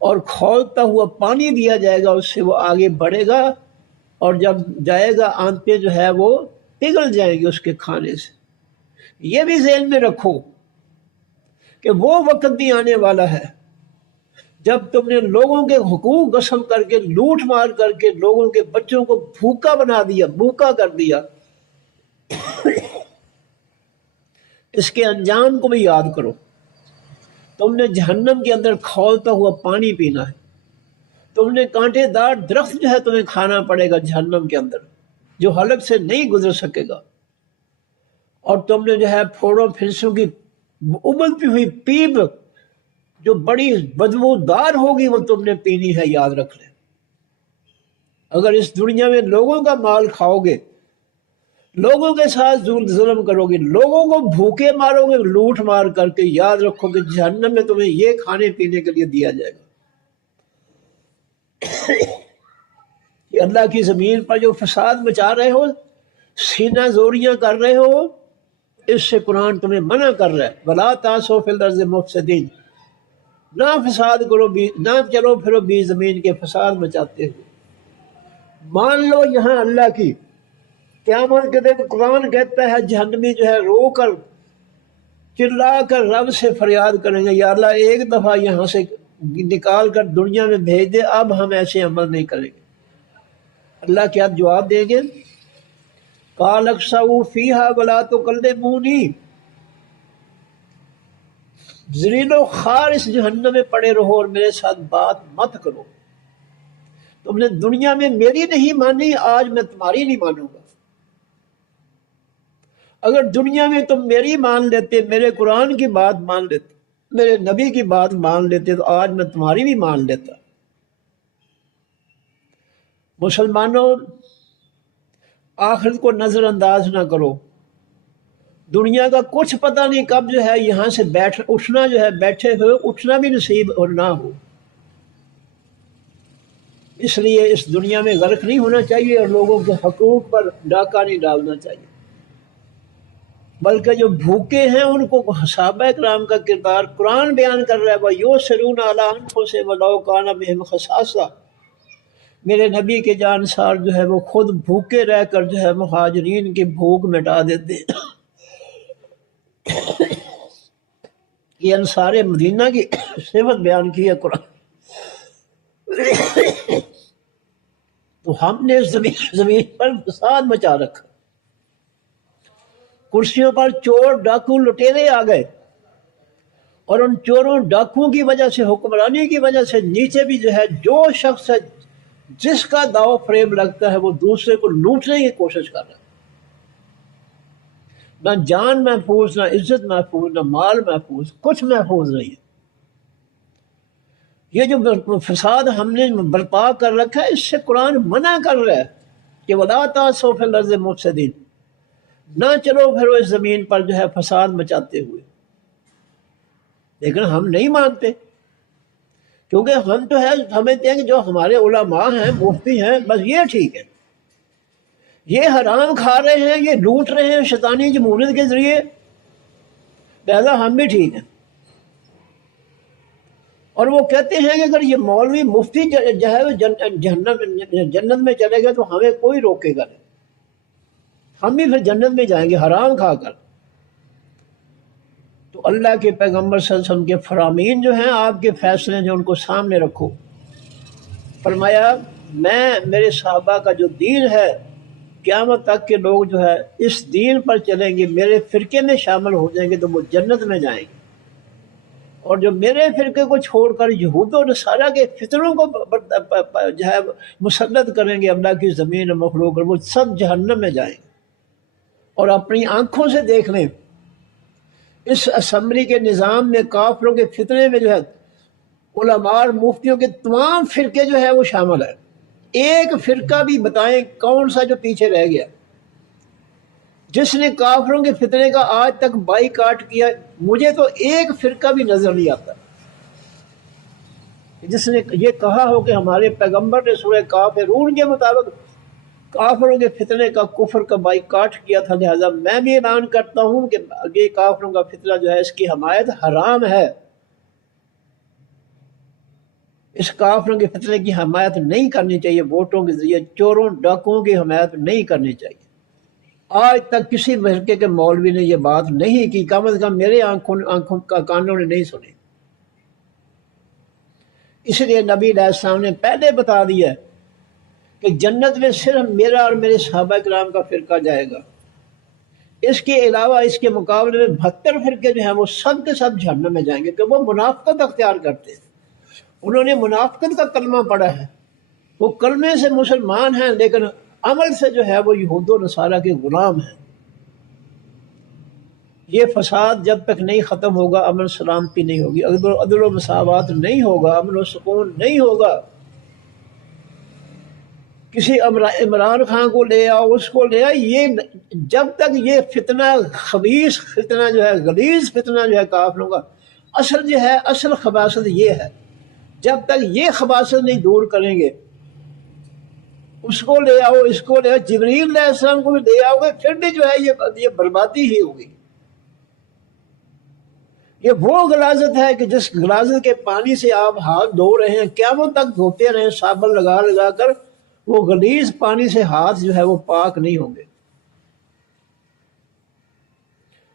اور کھولتا ہوا پانی دیا جائے گا، اس سے وہ آگے بڑھے گا اور جب جائے گا آنتیں جو ہے وہ پگھل جائیں گی اس کے کھانے سے۔ یہ بھی ذہن میں رکھو کہ وہ وقت بھی آنے والا ہے جب تم نے لوگوں کے حقوق غصب کر کے، لوٹ مار کر کے لوگوں کے بچوں کو بھوکا بنا دیا، بھوکا کر دیا۔ اس کے انجام کو بھی یاد کرو۔ تم نے جہنم کے اندر کھولتا ہوا پانی پینا ہے، تم نے کانٹے دار درخت جو ہے تمہیں کھانا پڑے گا جہنم کے اندر، جو حلق سے نہیں گزر سکے گا، اور تم نے جو ہے پھوڑوں پھنسوں کی ابلتی ہوئی پیپ جو بڑی بدبودار ہوگی وہ تم نے پینی ہے، یاد رکھ لیں۔ اگر اس دنیا میں لوگوں کا مال کھاؤ گے، لوگوں کے ساتھ ظلم کرو گے، لوگوں کو بھوکے مارو گے لوٹ مار کر کے، یاد رکھو کہ جہنم میں تمہیں یہ کھانے پینے کے لیے دیا جائے گا۔ کہ اللہ کی زمین پر جو فساد مچا رہے ہو، سینہ زوریاں کر رہے ہو، اس سے قرآن تمہیں منع کر رہا ہے۔ وَلَا تَعْثَوْا فِي الْأَرْضِ مُفْسِدِينَ، نہ فساد کرو، نہ چلو پھرو بھی زمین کے فساد مچاتے ہو۔ مان لو یہاں اللہ کی قیامت کے دن قرآن کہتا ہے جہنمی جو ہے رو کر چلا کر رب سے فریاد کریں گے، یا اللہ ایک دفعہ یہاں سے نکال کر دنیا میں بھیج دے، اب ہم ایسے عمل نہیں کریں گے۔ اللہ کیا جواب دیں گے؟ قال اخسؤوا فیہا ولا تکلمونی، ذلیل و خوار اس جہنم میں پڑے رہو اور میرے ساتھ بات مت کرو۔ تم نے دنیا میں میری نہیں مانی، آج میں تمہاری نہیں مانوں گا۔ اگر دنیا میں تم میری مان لیتے، میرے قرآن کی بات مان لیتے، میرے نبی کی بات مان لیتے، تو آج میں تمہاری بھی مان لیتا۔ مسلمانوں، آخرت کو نظر انداز نہ کرو۔ دنیا کا کچھ پتہ نہیں کب جو ہے یہاں سے اٹھنا جو ہے، بیٹھے ہوئے اٹھنا بھی نصیب اور نہ ہو۔ اس لیے اس دنیا میں غرق نہیں ہونا چاہیے اور لوگوں کے حقوق پر ڈاکہ نہیں ڈالنا چاہیے، بلکہ جو بھوکے ہیں ان کو صحابہ کرام کا کردار قرآن بیان کر رہا ہے۔ وَيُؤْثِرُونَ عَلَىٰ أَنفُسِهِمْ وَلَوْ كَانَ بِهِمْ خَصَاصَةٌ، میرے نبی کے جانسار جو ہے وہ خود بھوکے رہ کر جو ہے مہاجرین کی بھوک مٹا دیتے ہیں۔ یہ انصار مدینہ کی صفت بیان کی ہے قرآن۔ تو ہم نے زمین پر فساد مچا رکھا، کرسیوں پر چور ڈاکو لٹیرے آ گئے، اور ان چوروں ڈاکوؤں کی وجہ سے، حکمرانی کی وجہ سے نیچے بھی جو ہے جو شخص ہے جس کا داؤ فریب لگتا ہے وہ دوسرے کو لوٹنے کی کوشش کر رہا ہے۔ نہ جان محفوظ، نہ عزت محفوظ، نہ مال محفوظ، کچھ محفوظ نہیں ہے۔ یہ جو فساد ہم نے برپا کر رکھا ہے، اس سے قرآن منع کر رہا ہے کہ وَلَا تَعْثَوْا فِي الْأَرْضِ مُفْسِدِينَ، نہ چلو پھر اس زمین پر جو ہے فساد مچاتے ہوئے۔ لیکن ہم نہیں مانتے، کیونکہ ہم تو ہے سمجھتے ہیں کہ جو ہمارے علماء ہیں، مفتی ہیں، بس یہ ٹھیک ہے، یہ حرام کھا رہے ہیں، یہ لوٹ رہے ہیں شیطانی جمہوریت کے ذریعے، لہذا ہم بھی ٹھیک ہیں۔ اور وہ کہتے ہیں کہ اگر یہ مولوی مفتی جو ہے وہ جنت میں چلے گا تو ہمیں کوئی روکے گا نہیں، ہم بھی پھر جنت میں جائیں گے حرام کھا کر۔ تو اللہ کے پیغمبر صلی اللہ علیہ وسلم کے فرامین جو ہیں، آپ کے فیصلے جو ان کو سامنے رکھو۔ فرمایا میں میرے صحابہ کا جو دین ہے، قیامت تک کے لوگ جو ہے اس دین پر چلیں گے، میرے فرقے میں شامل ہو جائیں گے تو وہ جنت میں جائیں گے، اور جو میرے فرقے کو چھوڑ کر یہود و نصارہ کے فتنوں کو جو ہے مسلط کریں گے اللہ کی زمین و مخلوق، اور وہ سب جہنم میں جائیں گے۔ اور اپنی آنکھوں سے دیکھ لیں، اس اسمبلی کے نظام میں کافروں کے فتنے میں جو ہے علماء اور مفتیوں کے تمام فرقے جو ہے وہ شامل ہے۔ ایک فرقہ بھی بتائیں کون سا جو پیچھے رہ گیا، جس نے کافروں کے فتنے کا آج تک بائی کاٹ کیا؟ مجھے تو ایک فرقہ بھی نظر نہیں آتا جس نے یہ کہا ہو کہ ہمارے پیغمبر نے سورہ کافرون کے مطابق کافروں کے فتنے کا، کفر کا بائی کاٹ کیا تھا، لہذا میں بھی اعلان کرتا ہوں کہ یہ کافروں کا فتنہ جو ہے اس کی حمایت حرام ہے۔ اس کافروں کے فتنے کی حمایت نہیں کرنی چاہیے، ووٹوں کے ذریعے چوروں ڈاکوؤں کی حمایت نہیں کرنی چاہیے۔ آج تک کسی فرقے کے مولوی نے یہ بات نہیں کی، کم از کم میرے آنکھوں کا کانوں نے نہیں سنی۔ اس لیے نبی علیہ السلام نے پہلے بتا دیا کہ جنت میں صرف میرا اور میرے صحابہ کرام کا فرقہ جائے گا، اس کے علاوہ اس کے مقابلے میں 72 فرقے جو ہیں وہ سب کے سب جہنم میں جائیں گے، کہ وہ منافقت اختیار کرتے ہیں، انہوں نے منافقت کا کلمہ پڑھا ہے، وہ کلمے سے مسلمان ہیں لیکن عمل سے جو ہے وہ یہود و نصارہ کے غلام ہیں۔ یہ فساد جب تک نہیں ختم ہوگا، امن سلامتی نہیں ہوگی، عدل و مساوات نہیں ہوگا، امن و سکون نہیں ہوگا۔ کسی عمران خان کو لے آؤ، اس کو لے آؤ، یہ جب تک یہ فتنہ خبیث فتنہ جو ہے، غلیظ فتنہ جو ہے کافروں کا، اصل جو ہے، اصل خباثت یہ ہے، جب تک یہ خباثت نہیں دور کریں گے، اس کو لے آؤ، اس کو لے آؤ، جبریل علیہ السلام کو بھی لے آؤ گے، پھر بھی جو ہے یہ بربادی ہی ہوگی۔ یہ وہ غلاظت ہے کہ جس غلاظت کے پانی سے آپ ہاتھ دھو رہے ہیں، قیامت تک دھوتے رہیں صابن لگا لگا کر، وہ غلیظ پانی سے ہاتھ جو ہے وہ پاک نہیں ہوں گے۔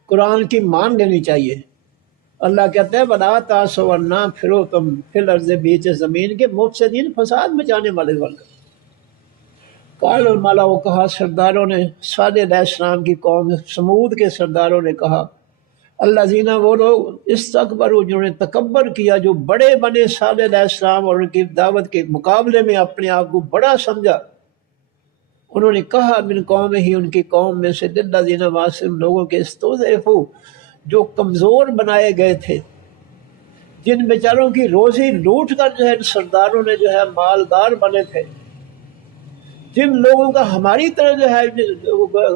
قرآن کی مان لینی چاہیے۔ اللہ کہتا ہے وَلَا تَعْثَوْا ورنہ پھرو تم فی الارض بیچ زمین کے مفسدین، فساد مچانے والے والے۔ قال الملا، وہ کہا سرداروں نے، صالح علیہ السلام کی قوم سمود کے سرداروں نے کہا، اللہ زینہ، وہ لوگ استکبروا جنہوں نے تکبر کیا، جو بڑے بنے صالح علیہ السلام اور ان کی دعوت کے مقابلے میں اپنے آپ کو بڑا سمجھا، انہوں نے کہا من قوم ہی، ان کی قوم میں سے، للذین واسم لوگوں کے استضعفوا، جو کمزور بنائے گئے تھے، جن بیچاروں کی روزی لوٹ کر جو ہے سرداروں نے جو ہے مالدار بنے تھے، جن لوگوں کا ہماری طرح جو ہے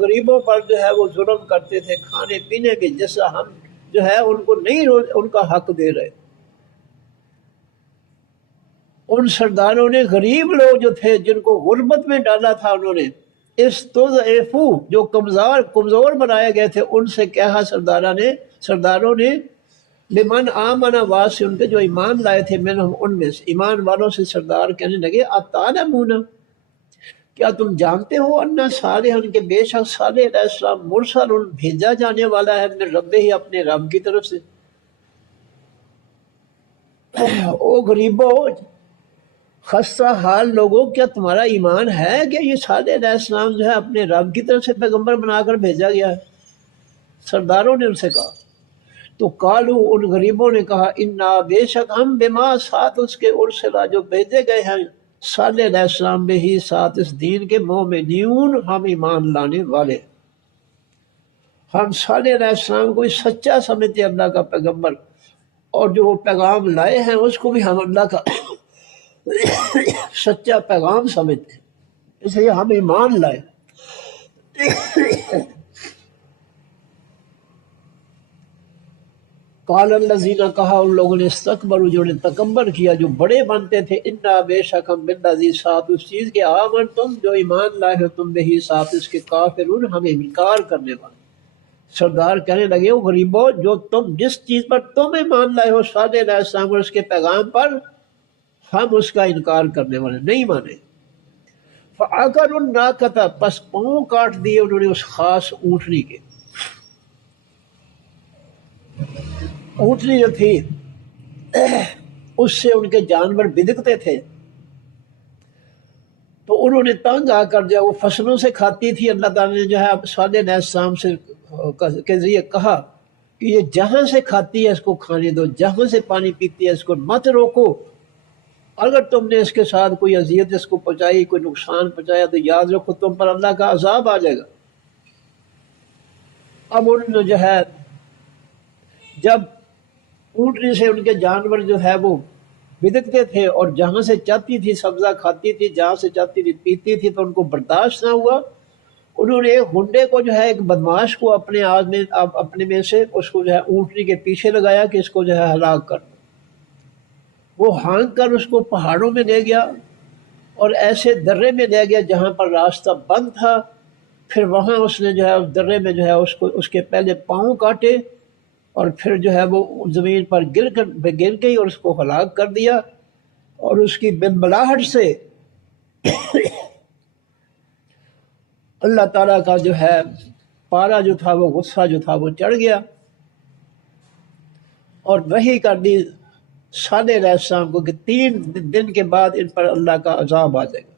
غریبوں پر جو ہے وہ ظلم کرتے تھے کھانے پینے کے، جیسا ہم جو ہے ان کو نہیں ان کا حق دے رہے، ان سرداروں نے غریب لوگ جو تھے جن کو غربت میں ڈالا تھا، انہوں نے استضعفوا، جو کمزور بنائے گئے تھے، ان سے کہا سرداروں نے لمن آمن واس، ان کے جو ایمان لائے تھے، منہم، ان میں سے ایمان والوں سے سردار کہنے لگے اتعلمون، کیا تم جانتے ہو ان صالح، ان کے بے شک صالح علیہ السلام مرسل، ان بھیجا جانے والا ہے من رب ہی، اپنے رب کی طرف سے۔ او غریبو، خستہ حال لوگوں، کیا تمہارا ایمان ہے کہ یہ صالح علیہ السلام جو ہے اپنے رب کی طرف سے پیغمبر بنا کر بھیجا گیا ہے؟ سرداروں نے ان سے کہا تو قالو، ان غریبوں نے کہا، انا، بے شک ہم، بما، ساتھ اس کے، ارسلا، جو بھیجے گئے ہیں صالح علیہ السلام بے ہی، ساتھ اس دین کے، مومنون، ہم ایمان لانے والے، ہم صالح علیہ السلام کو سچا سمجھتے، اللہ کا پیغمبر، اور جو وہ پیغام لائے ہیں اس کو بھی ہم اللہ کا سچا پیغام سمجھتے ہیں، اس لیے ہم ایمان لائے۔ قال الذین، کہا ان لوگوں نے، استکبروا، جو نے تکبر کیا، جو بڑے بنتے تھے، انا، بے شک ہم، بالذی، ساتھ اس چیز کے، آمنتم، جو ایمان لائے ہو تم بہی، ساتھ اس کے، کافرون، ہم انکار کرنے والے۔ سردار کہنے لگے، وہ غریبو، جو تم، جس چیز پر تم ایمان لائے ہو صالح علیہ السلام اور اس کے پیغام پر، ہم اس کا انکار کرنے والے، نہیں مانے۔ فعقروا الناقۃ، پس پاؤں کاٹ دیے انہوں نے اس خاص اونٹنی کے۔ اونٹنی جو تھی اس سے ان کے جانور بدکتے تھے، تو انہوں نے تنگ آ کر جو وہ فصلوں سے کھاتی تھی، اللہ تعالیٰ نے جو ہے صالح علیہ السلام سے کے ذریعے کہا کہ یہ جہاں سے کھاتی ہے اس کو کھانے دو، جہاں سے پانی پیتی ہے اس کو مت روکو، اگر تم نے اس کے ساتھ کوئی اذیت اس کو پہنچائی، کوئی نقصان پہنچایا، تو یاد رکھو تم پر اللہ کا عذاب آ جائے گا۔ اب انہوں نے جو ہے جب اونٹنی سے ان کے جانور جو ہے وہ بدکتے تھے، اور جہاں سے چاہتی تھی سبزہ کھاتی تھی، جہاں سے چاہتی تھی پیتی تھی، تو ان کو برداشت نہ ہوا، انہوں نے ایک ہنڈے کو جو ہے، ایک بدماش کو اپنے میں سے اس کو جو ہے اونٹنی کے پیچھے لگایا کہ اس کو جو ہے ہلاک کر۔ وہ ہانک کر اس کو پہاڑوں میں لے گیا اور ایسے درے میں لے گیا جہاں پر راستہ بند تھا، پھر وہاں اس نے جو ہے اس درے میں جو ہے اس کے پہلے پاؤں کاٹے، اور پھر جو ہے وہ زمین پر گر گئی اور اس کو ہلاک کر دیا۔ اور اس کی بلبلاہٹ سے اللہ تعالیٰ کا جو ہے پارا جو تھا، وہ غصہ جو تھا وہ چڑھ گیا، اور وحی کر دی صالح علیہ السلام کو کہ 3 دن کے بعد ان پر اللہ کا عذاب آ جائے گا۔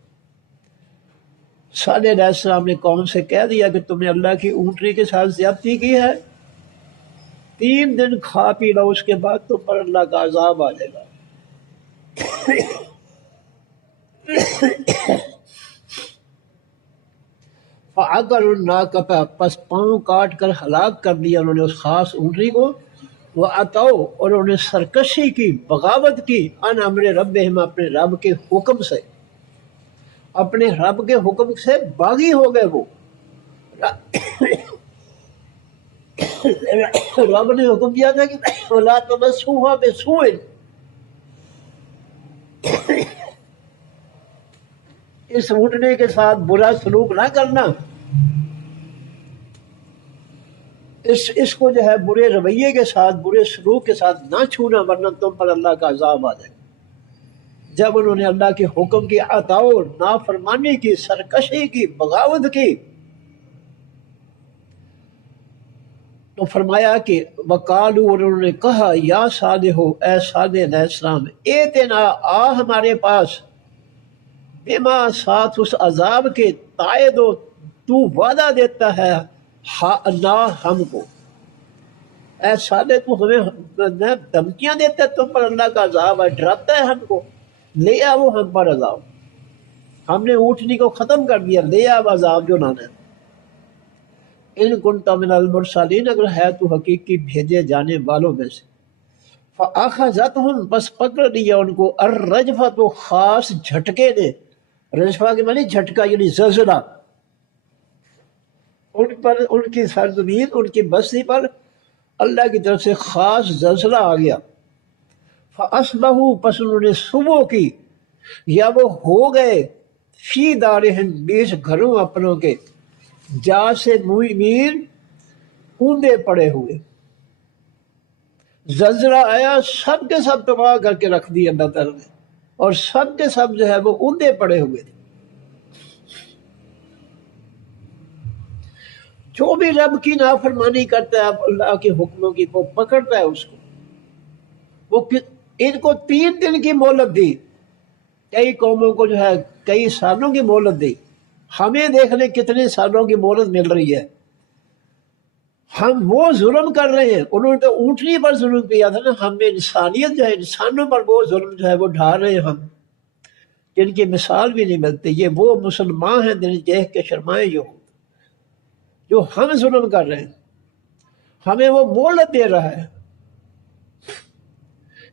صالح علیہ السلام نے قوم سے کہہ دیا کہ تم نے اللہ کی اونٹنی کے ساتھ زیادتی کی ہے، 3 دن کھا پی لو، اس کے بعد تم پر اللہ کا عذاب آ جائے گا۔ فَعَقَرُوا النَّاقَةَ، پس پاؤں کاٹ کر ہلاک کر دیا انہوں نے اس خاص اونٹنی کو، وَعَتَوْا، اور انہوں نے سرکشی کی، بغاوت کی، عَنْ أَمْرِ رَبِّهِمْ، اپنے رب کے حکم سے، اپنے رب کے حکم سے باغی ہو گئے وہ۔ رب نے حکم دیا تھا کہ وَلَا تَمَسُّوهَا بِسُوءٍ، اس اونٹنے کے ساتھ برا سلوک نہ کرنا، اس کو جو ہے برے رویے کے ساتھ، برے سلوک کے ساتھ نہ چھونا، ورنہ تم پر اللہ کا عذاب آ جائے گا۔ جب انہوں نے اللہ کے حکم کی عطاؤ، نافرمانی کی، سرکشی کی، بغاوت کی، تو فرمایا کہ وقالو، اور انہوں نے کہا یا صالح، اے صالح علیہ السلام، ایتنا، آ ہمارے پاس، بما، ساتھ اس عذاب کے، تائید و تو وعدہ دیتا ہے نہ ہم کو، اے صالح تو ہمیں دھمکیاں دیتا ہے تم پر اللہ کا عذاب ہے، ڈراتا ہے ہم کو، لے آؤ ہم پر عذاب، ہم نے اونٹنی کو ختم کر دیا، لے آؤ عذاب جو لانا ہے۔ ان کنت من المرسلین، اگر ہے تو حقیقی بھیجے جانے والوں میں سے۔ فاخذتهم، بس پکڑ لیا ان کو، الرجفۃ، خاص جھٹکے نے، رجفہ کے معنی جھٹکا یعنی زلزلہ، ان پر، ان کی سرزمین، ان کی بستی پر اللہ کی طرف سے خاص زلزلہ آ گیا۔ فاصبحوا، پس انہوں نے صبح کی، یا وہ ہو گئے، فی دارہم، بیچ گھروں اپنوں کے، جا سے میر، اوندے پڑے ہوئے، زلزلہ آیا، سب کے سب تباہ کر کے رکھ دی اللہ تعالیٰ نے، اور سب کے سب جو ہے وہ اوندے پڑے ہوئے تھے۔ جو بھی رب کی نافرمانی کرتا ہے اللہ کے حکموں کی، وہ پکڑتا ہے اس کو۔ وہ ان کو 3 دن کی مہلت دی، کئی قوموں کو جو ہے کئی سالوں کی مہلت دی، ہمیں دیکھ لیں کتنے سالوں کی مہلت مل رہی ہے۔ ہم وہ ظلم کر رہے ہیں، انہوں نے تو اونٹنی پر ظلم کیا تھا نا، ہم نے انسانیت جو ہے، انسانوں پر وہ ظلم جو ہے وہ ڈھا رہے ہیں ہم، جن کی مثال بھی نہیں ملتی۔ یہ وہ مسلمان ہیں جنہیں دیکھ کے شرمائیں جو ہم ظلم کر رہے ہیں، ہمیں وہ مہلت دے رہا ہے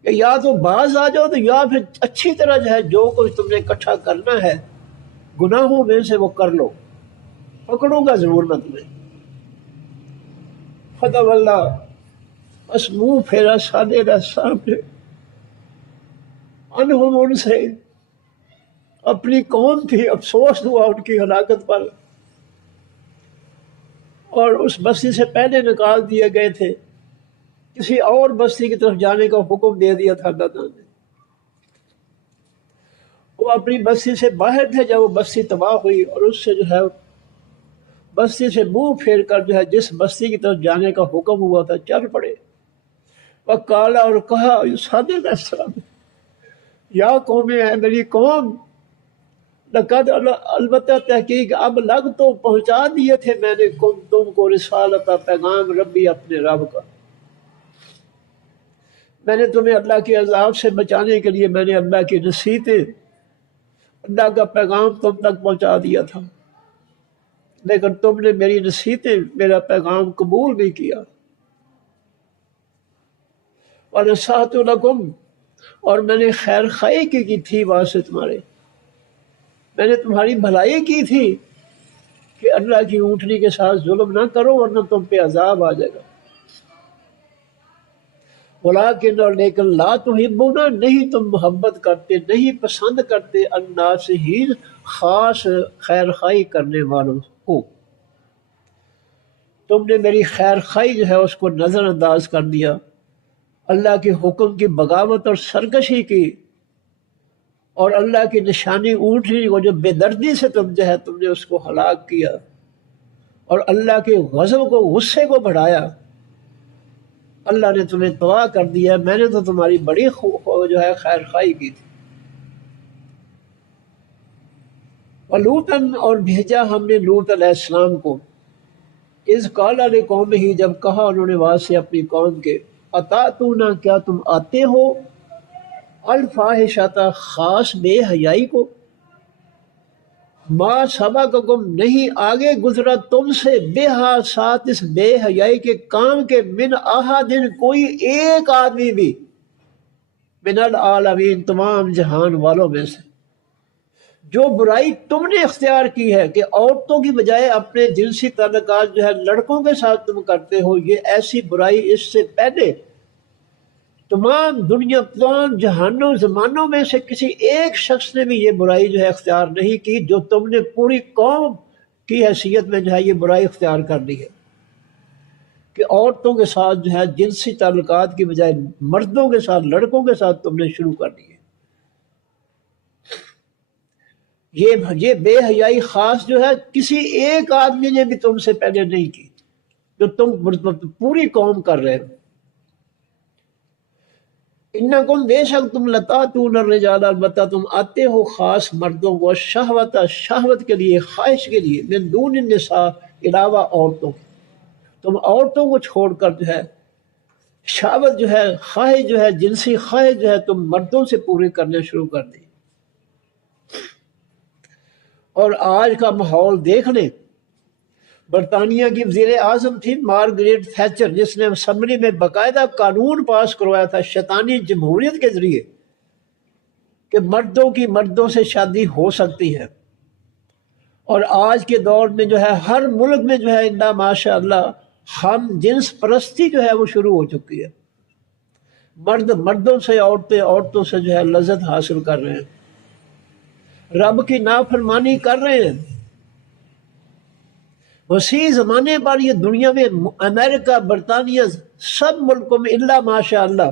کہ یا تو باز آ جاؤ، تو یا پھر اچھی طرح جو ہے جو کچھ تم نے اکٹھا کرنا ہے گناہوں میں سے وہ کر لو، پکڑوں گا ضرور میں تمہیں۔ فتح اللہ، بس منہ پھیرا صالح علیہ السلام نے انہم، ان سے، اپنی قوم تھی، افسوس ہوا ان کی ہلاکت پر، اور اس بستی سے پہلے نکال دیے گئے تھے، کسی اور بستی کی طرف جانے کا حکم دے دیا تھا اللہ تعالیٰ نے۔ وہ اپنی بستی سے باہر تھے جب وہ بستی تباہ ہوئی، اور اس سے جو ہے بستی سے منہ پھیر کر جو ہے جس بستی کی طرف جانے کا حکم ہوا تھا چل پڑے۔ وقال، اور کہا صالح علیہ السلام، یا قوم، ہے میری قوم، لقد، البتہ تحقیق، اب لگ تو پہنچا دیے تھے میں نے تم کو رسالت، پیغام ربی، اپنے رب کا، میں نے تمہیں اللہ کے عذاب سے بچانے کے لیے میں نے اللہ کی نصیحتیں، اللہ کا پیغام تم تک پہنچا دیا تھا، لیکن تم نے میری نصیحتیں، میرا پیغام قبول نہیں کیا۔ وَنَصَحْتُ لَكُمْ، اور میں نے خیر خواہی کی تھی واسطے تمہارے، میں نے تمہاری بھلائی کی تھی کہ اللہ کی اونٹنی کے ساتھ ظلم نہ کرو ورنہ تم پہ عذاب آ جائے گا۔ ولیکن، اور لیکن، لا تحبون، نہیں تم محبت کرتے، نہیں پسند کرتے، الناصحین، خاص خیر خواہی کرنے والوں کو، تم نے میری خیر خواہی جو ہے اس کو نظر انداز کر دیا، اللہ کے حکم کی بغاوت اور سرکشی کی، اور اللہ کی نشانی اونٹنی کو جو بے دردی سے تم جو ہے تم نے اس کو ہلاک کیا اور اللہ کے غضب کو غصے کو بڑھایا، اللہ نے تمہیں تباہ کر دیا، میں نے تو تمہاری بڑی جو ہے خیر خواہی کی تھی۔ ولوطن اور بھیجا ہم نے لوط علیہ السلام کو، اذ قال لقومہ جب کہا انہوں نے وہاں سے اپنی قوم کے، اتاتون کیا تم آتے ہو، الفاحشۃ خاص بے حیائی کو، ما سبقکم نہیں آگے گزرا تم سے بہا ساتھ اس بے حیائی کے کام کے، من احدن کوئی ایک آدمی بھی، من العالمین تمام جہان والوں میں سے۔ جو برائی تم نے اختیار کی ہے کہ عورتوں کی بجائے اپنے جنسی تعلقات جو ہے لڑکوں کے ساتھ تم کرتے ہو، یہ ایسی برائی اس سے پہلے تمام دنیا تمام جہانوں زمانوں میں سے کسی ایک شخص نے بھی یہ برائی جو ہے اختیار نہیں کی جو تم نے پوری قوم کی حیثیت میں جو ہے یہ برائی اختیار کر لی ہے کہ عورتوں کے ساتھ جو ہے جنسی تعلقات کی بجائے مردوں کے ساتھ لڑکوں کے ساتھ تم نے شروع کر دی ہے۔ یہ بے حیائی خاص جو ہے کسی ایک آدمی نے بھی تم سے پہلے نہیں کی جو تم پوری قوم کر رہے ہو۔ انکم بے شک تم لتاتون الرجال البتہ تم آتے ہو خاص مردوں کو، شہوت شہوت کے لیے، خواہش کے لیے، من دون النساء علاوہ عورتوں کے، تم عورتوں کو چھوڑ کر جو ہے شہوت جو ہے خواہش جو ہے جنسی خواہش جو ہے تم مردوں سے پورے کرنے شروع کر دی۔ اور آج کا ماحول دیکھ لیں، برطانیہ کی وزیر اعظم تھی مارگریٹ تھیچر، جس نے اسمبلی میں باقاعدہ قانون پاس کروایا تھا شیطانی جمہوریت کے ذریعے کہ مردوں کی مردوں سے شادی ہو سکتی ہے، اور آج کے دور میں جو ہے ہر ملک میں جو ہے الا ماشاء اللہ ہم جنس پرستی جو ہے وہ شروع ہو چکی ہے، مرد مردوں سے، عورتیں عورتوں سے جو ہے لذت حاصل کر رہے ہیں، رب کی نافرمانی کر رہے ہیں۔ وسیع زمانے پر یہ دنیا میں امریکہ، برطانیہ، سب ملکوں میں الا ماشاء اللہ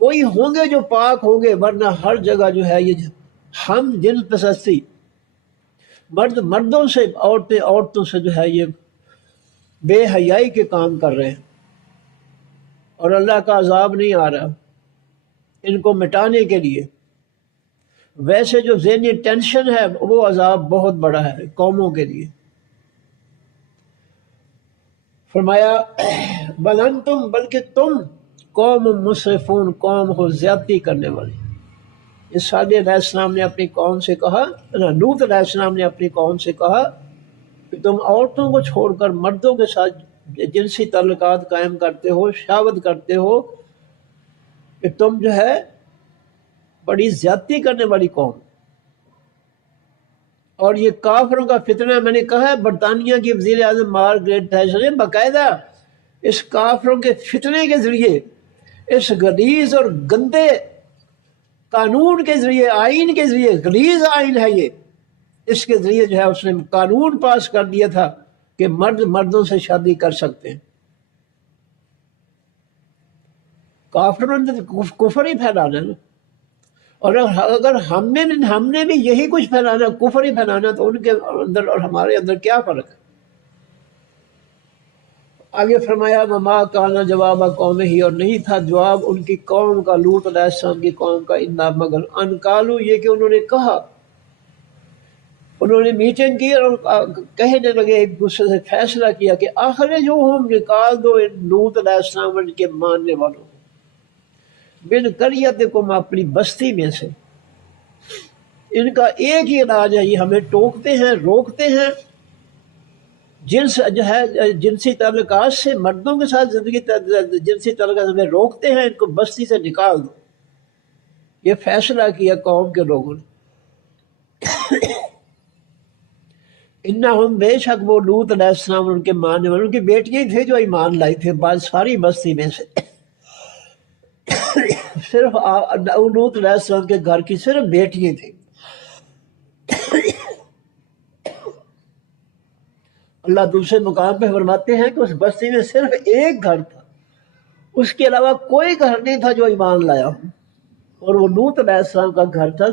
کوئی ہوں گے جو پاک ہوں گے، ورنہ ہر جگہ جو ہے یہ ہم جنس پرستی، مرد مردوں سے، عورتیں عورتوں سے جو ہے یہ بے حیائی کے کام کر رہے ہیں، اور اللہ کا عذاب نہیں آ رہا ان کو مٹانے کے لیے۔ ویسے جو ذہنی ٹینشن ہے وہ عذاب بہت بڑا ہے قوموں کے لیے۔ فرمایا بل انتم بلکہ تم قوم مسرفون قوم ہو زیادتی کرنے والی۔ اس صالح علیہ السلام نے اپنی قوم سے کہا، لوط علیہ السلام نے اپنی قوم سے کہا کہ تم عورتوں کو چھوڑ کر مردوں کے ساتھ جنسی تعلقات قائم کرتے ہو، شہوت کرتے ہو، کہ تم جو ہے بڑی زیادتی کرنے والی قوم۔ اور یہ کافروں کا فتنہ، میں نے کہا ہے برطانیہ کی وزیر اعظم مارگریٹ تھیچر نے باقاعدہ اس کافروں کے فتنے کے ذریعے، اس غلیظ اور گندے قانون کے ذریعے، آئین کے ذریعے، غلیظ آئین ہے یہ، اس کے ذریعے جو ہے اس نے قانون پاس کر دیا تھا کہ مرد مردوں سے شادی کر سکتے ہیں۔ کافروں نے کفر ہی پھیلانا ہے، اور اگر ہم نے بھی یہی کچھ پھیلانا، کفر ہی پھیلانا، تو ان کے اندر اور ہمارے اندر کیا فرق ہے؟ آگے فرمایا وما کانا جواب قوم ہی، اور نہیں تھا جواب ان کی قوم کا، لوط علیہ السلام کی قوم کا، الا مگر ان قالوا یہ کہ انہوں نے کہا، انہوں نے میٹنگ کی اور کہنے لگے ایک دوسرے سے فیصلہ کیا کہ آخر جو ہم نکال دو ان لوط علیہ السلام ان کے ماننے والوں کو، بن قریتکم اپنی بستی میں سے۔ ان کا ایک ہی علاج ہے، یہ ہمیں ٹوکتے ہیں، روکتے ہیں جنس جو ہے جنسی تعلقات سے، مردوں کے ساتھ زندگی جنسی تعلقات ہمیں روکتے ہیں، ان کو بستی سے نکال دو۔ یہ فیصلہ کیا قوم کے لوگوں نے۔ انہم بے شک وہ لوط علیہ السلام ان کے ماننے والے، ان کی بیٹیاں تھے جو ایمان لائی تھے، بعض ساری بستی میں سے صرف لوط علیہ السلام کے گھر کی صرف بیٹیاں تھیں۔ اللہ دوسرے مقام پہ فرماتے ہیں کہ اس بستی میں صرف ایک گھر تھا، اس کے علاوہ کوئی گھر نہیں تھا جو ایمان لایا ہو، اور وہ لوط علیہ السلام کا گھر تھا۔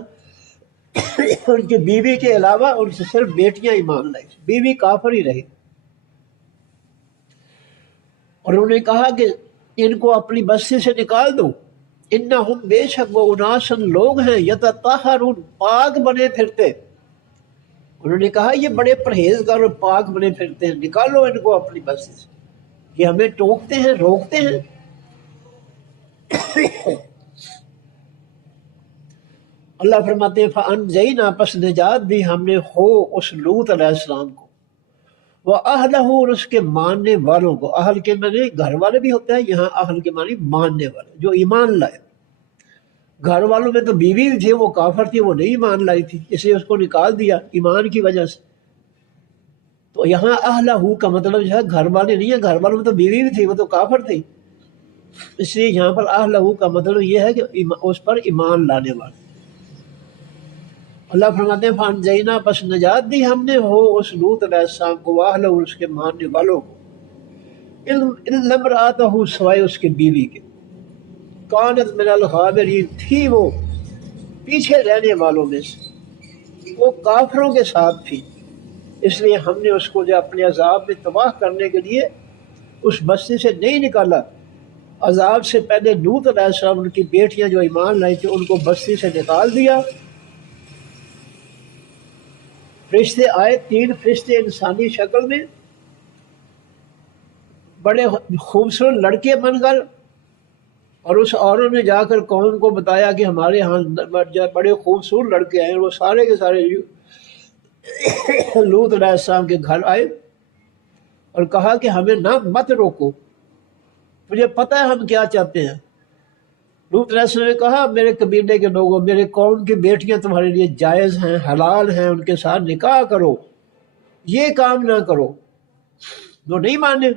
ان کی بیوی کے علاوہ ان سے صرف بیٹیاں ایمان لائی، بیوی کافر ہی رہی۔ اور انہوں نے کہا کہ ان کو اپنی بستی سے نکال دو، انہم بے شک وہ اناسن لوگ ہیں یتطہرون پاک بنے پھرتے۔ انہوں نے کہا یہ بڑے پرہیزگار اور پاک بنے پھرتے ہیں، نکالو ان کو اپنی بستی سے، یہ ہمیں ٹوکتے ہیں، روکتے ہیں۔ اللہ فرماتے ہیں فَأَنْجَيْنَا پس نجات دی ہم نے ہو اس لوط علیہ السلام کو، وَأَهْلَهُ اور اس کے ماننے والوں کو۔ اہل کے معنی گھر والے بھی ہوتے ہیں، یہاں اہل کے معنی ماننے والے جو ایمان لائے۔ گھر والوں میں تو بیوی بھی تھی، وہ کافر تھی، وہ نہیں ایمان لائی تھی، اس لیے اس کو نکال دیا ایمان کی وجہ سے۔ تو یہاں اہلہ کا مطلب جو ہے گھر والے نہیں ہے، گھر والوں میں تو بیوی بھی تھی، وہ تو کافر تھی، اس لیے یہاں پر اہلہ کا مطلب یہ ہے کہ اس پر ایمان لانے والے۔ اللہ فرماتے ہیں فَأَنْجَيْنَا پس نجات دی ہم نے ہو اس لوط علیہ السلام کو، وَأَهْلَهُ اس کے ماننے والوں کو، إِلَّا امْرَأَتَهُ سوائے اس کے بیوی کے، کانت من الغابرین تھی وہ پیچھے رہنے والوں میں سے، وہ کافروں کے ساتھ تھی، اس لیے ہم نے اس کو جو اپنے عذاب میں تباہ کرنے کے لیے اس بستی سے نہیں نکالا۔ عذاب سے پہلے لوط علیہ السلام ان کی بیٹیاں جو ایمان لائی تھی ان کو بستی سے نکال دیا۔ فرشتے آئے، 3 فرشتے انسانی شکل میں، بڑے خوبصورت لڑکے بن کر، اور اس عورت نے جا کر قوم کو بتایا کہ ہمارے ہاں بڑے خوبصورت لڑکے ہیں۔ وہ سارے کے سارے لوط علیہ السلام کے گھر آئے اور کہا کہ ہمیں نہ مت روکو، مجھے پتہ ہے ہم کیا چاہتے ہیں۔ لوط علیہ السلام نے کہا میرے قبیلے کے لوگوں، میرے قوم کی بیٹیاں تمہارے لیے جائز ہیں، حلال ہیں، ان کے ساتھ نکاح کرو، یہ کام نہ کرو۔ وہ نہیں مانے۔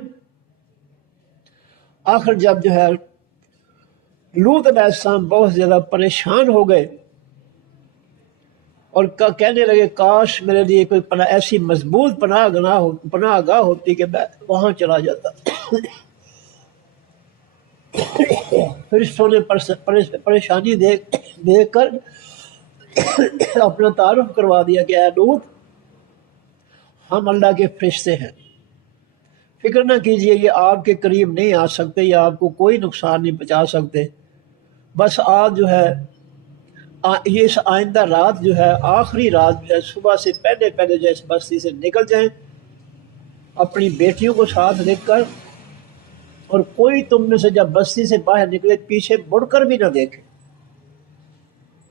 آخر جب جو ہے لوط علیہ السلام بہت زیادہ پریشان ہو گئے اور کہنے لگے کاش میرے لیے کوئی ایسی مضبوط پناہ گاہ ہوتی کہ میں وہاں چلا جاتا۔ فرشتوں نے پریشانی دیکھ کر اپنا تعارف کروا دیا کہ اے لوط، ہم اللہ کے فرشتے ہیں، فکر نہ کیجئے، یہ آپ کے قریب نہیں آ سکتے، یہ آپ کو کوئی نقصان نہیں پہنچا سکتے، بس آپ جو ہے یہ اس آئندہ رات جو ہے، آخری رات جو ہے، صبح سے پہلے جو ہے اس بستی سے نکل جائیں اپنی بیٹیوں کو ساتھ لے کر، اور کوئی تم میں سے جب بستی سے باہر نکلے پیچھے مڑ کر بھی نہ دیکھے،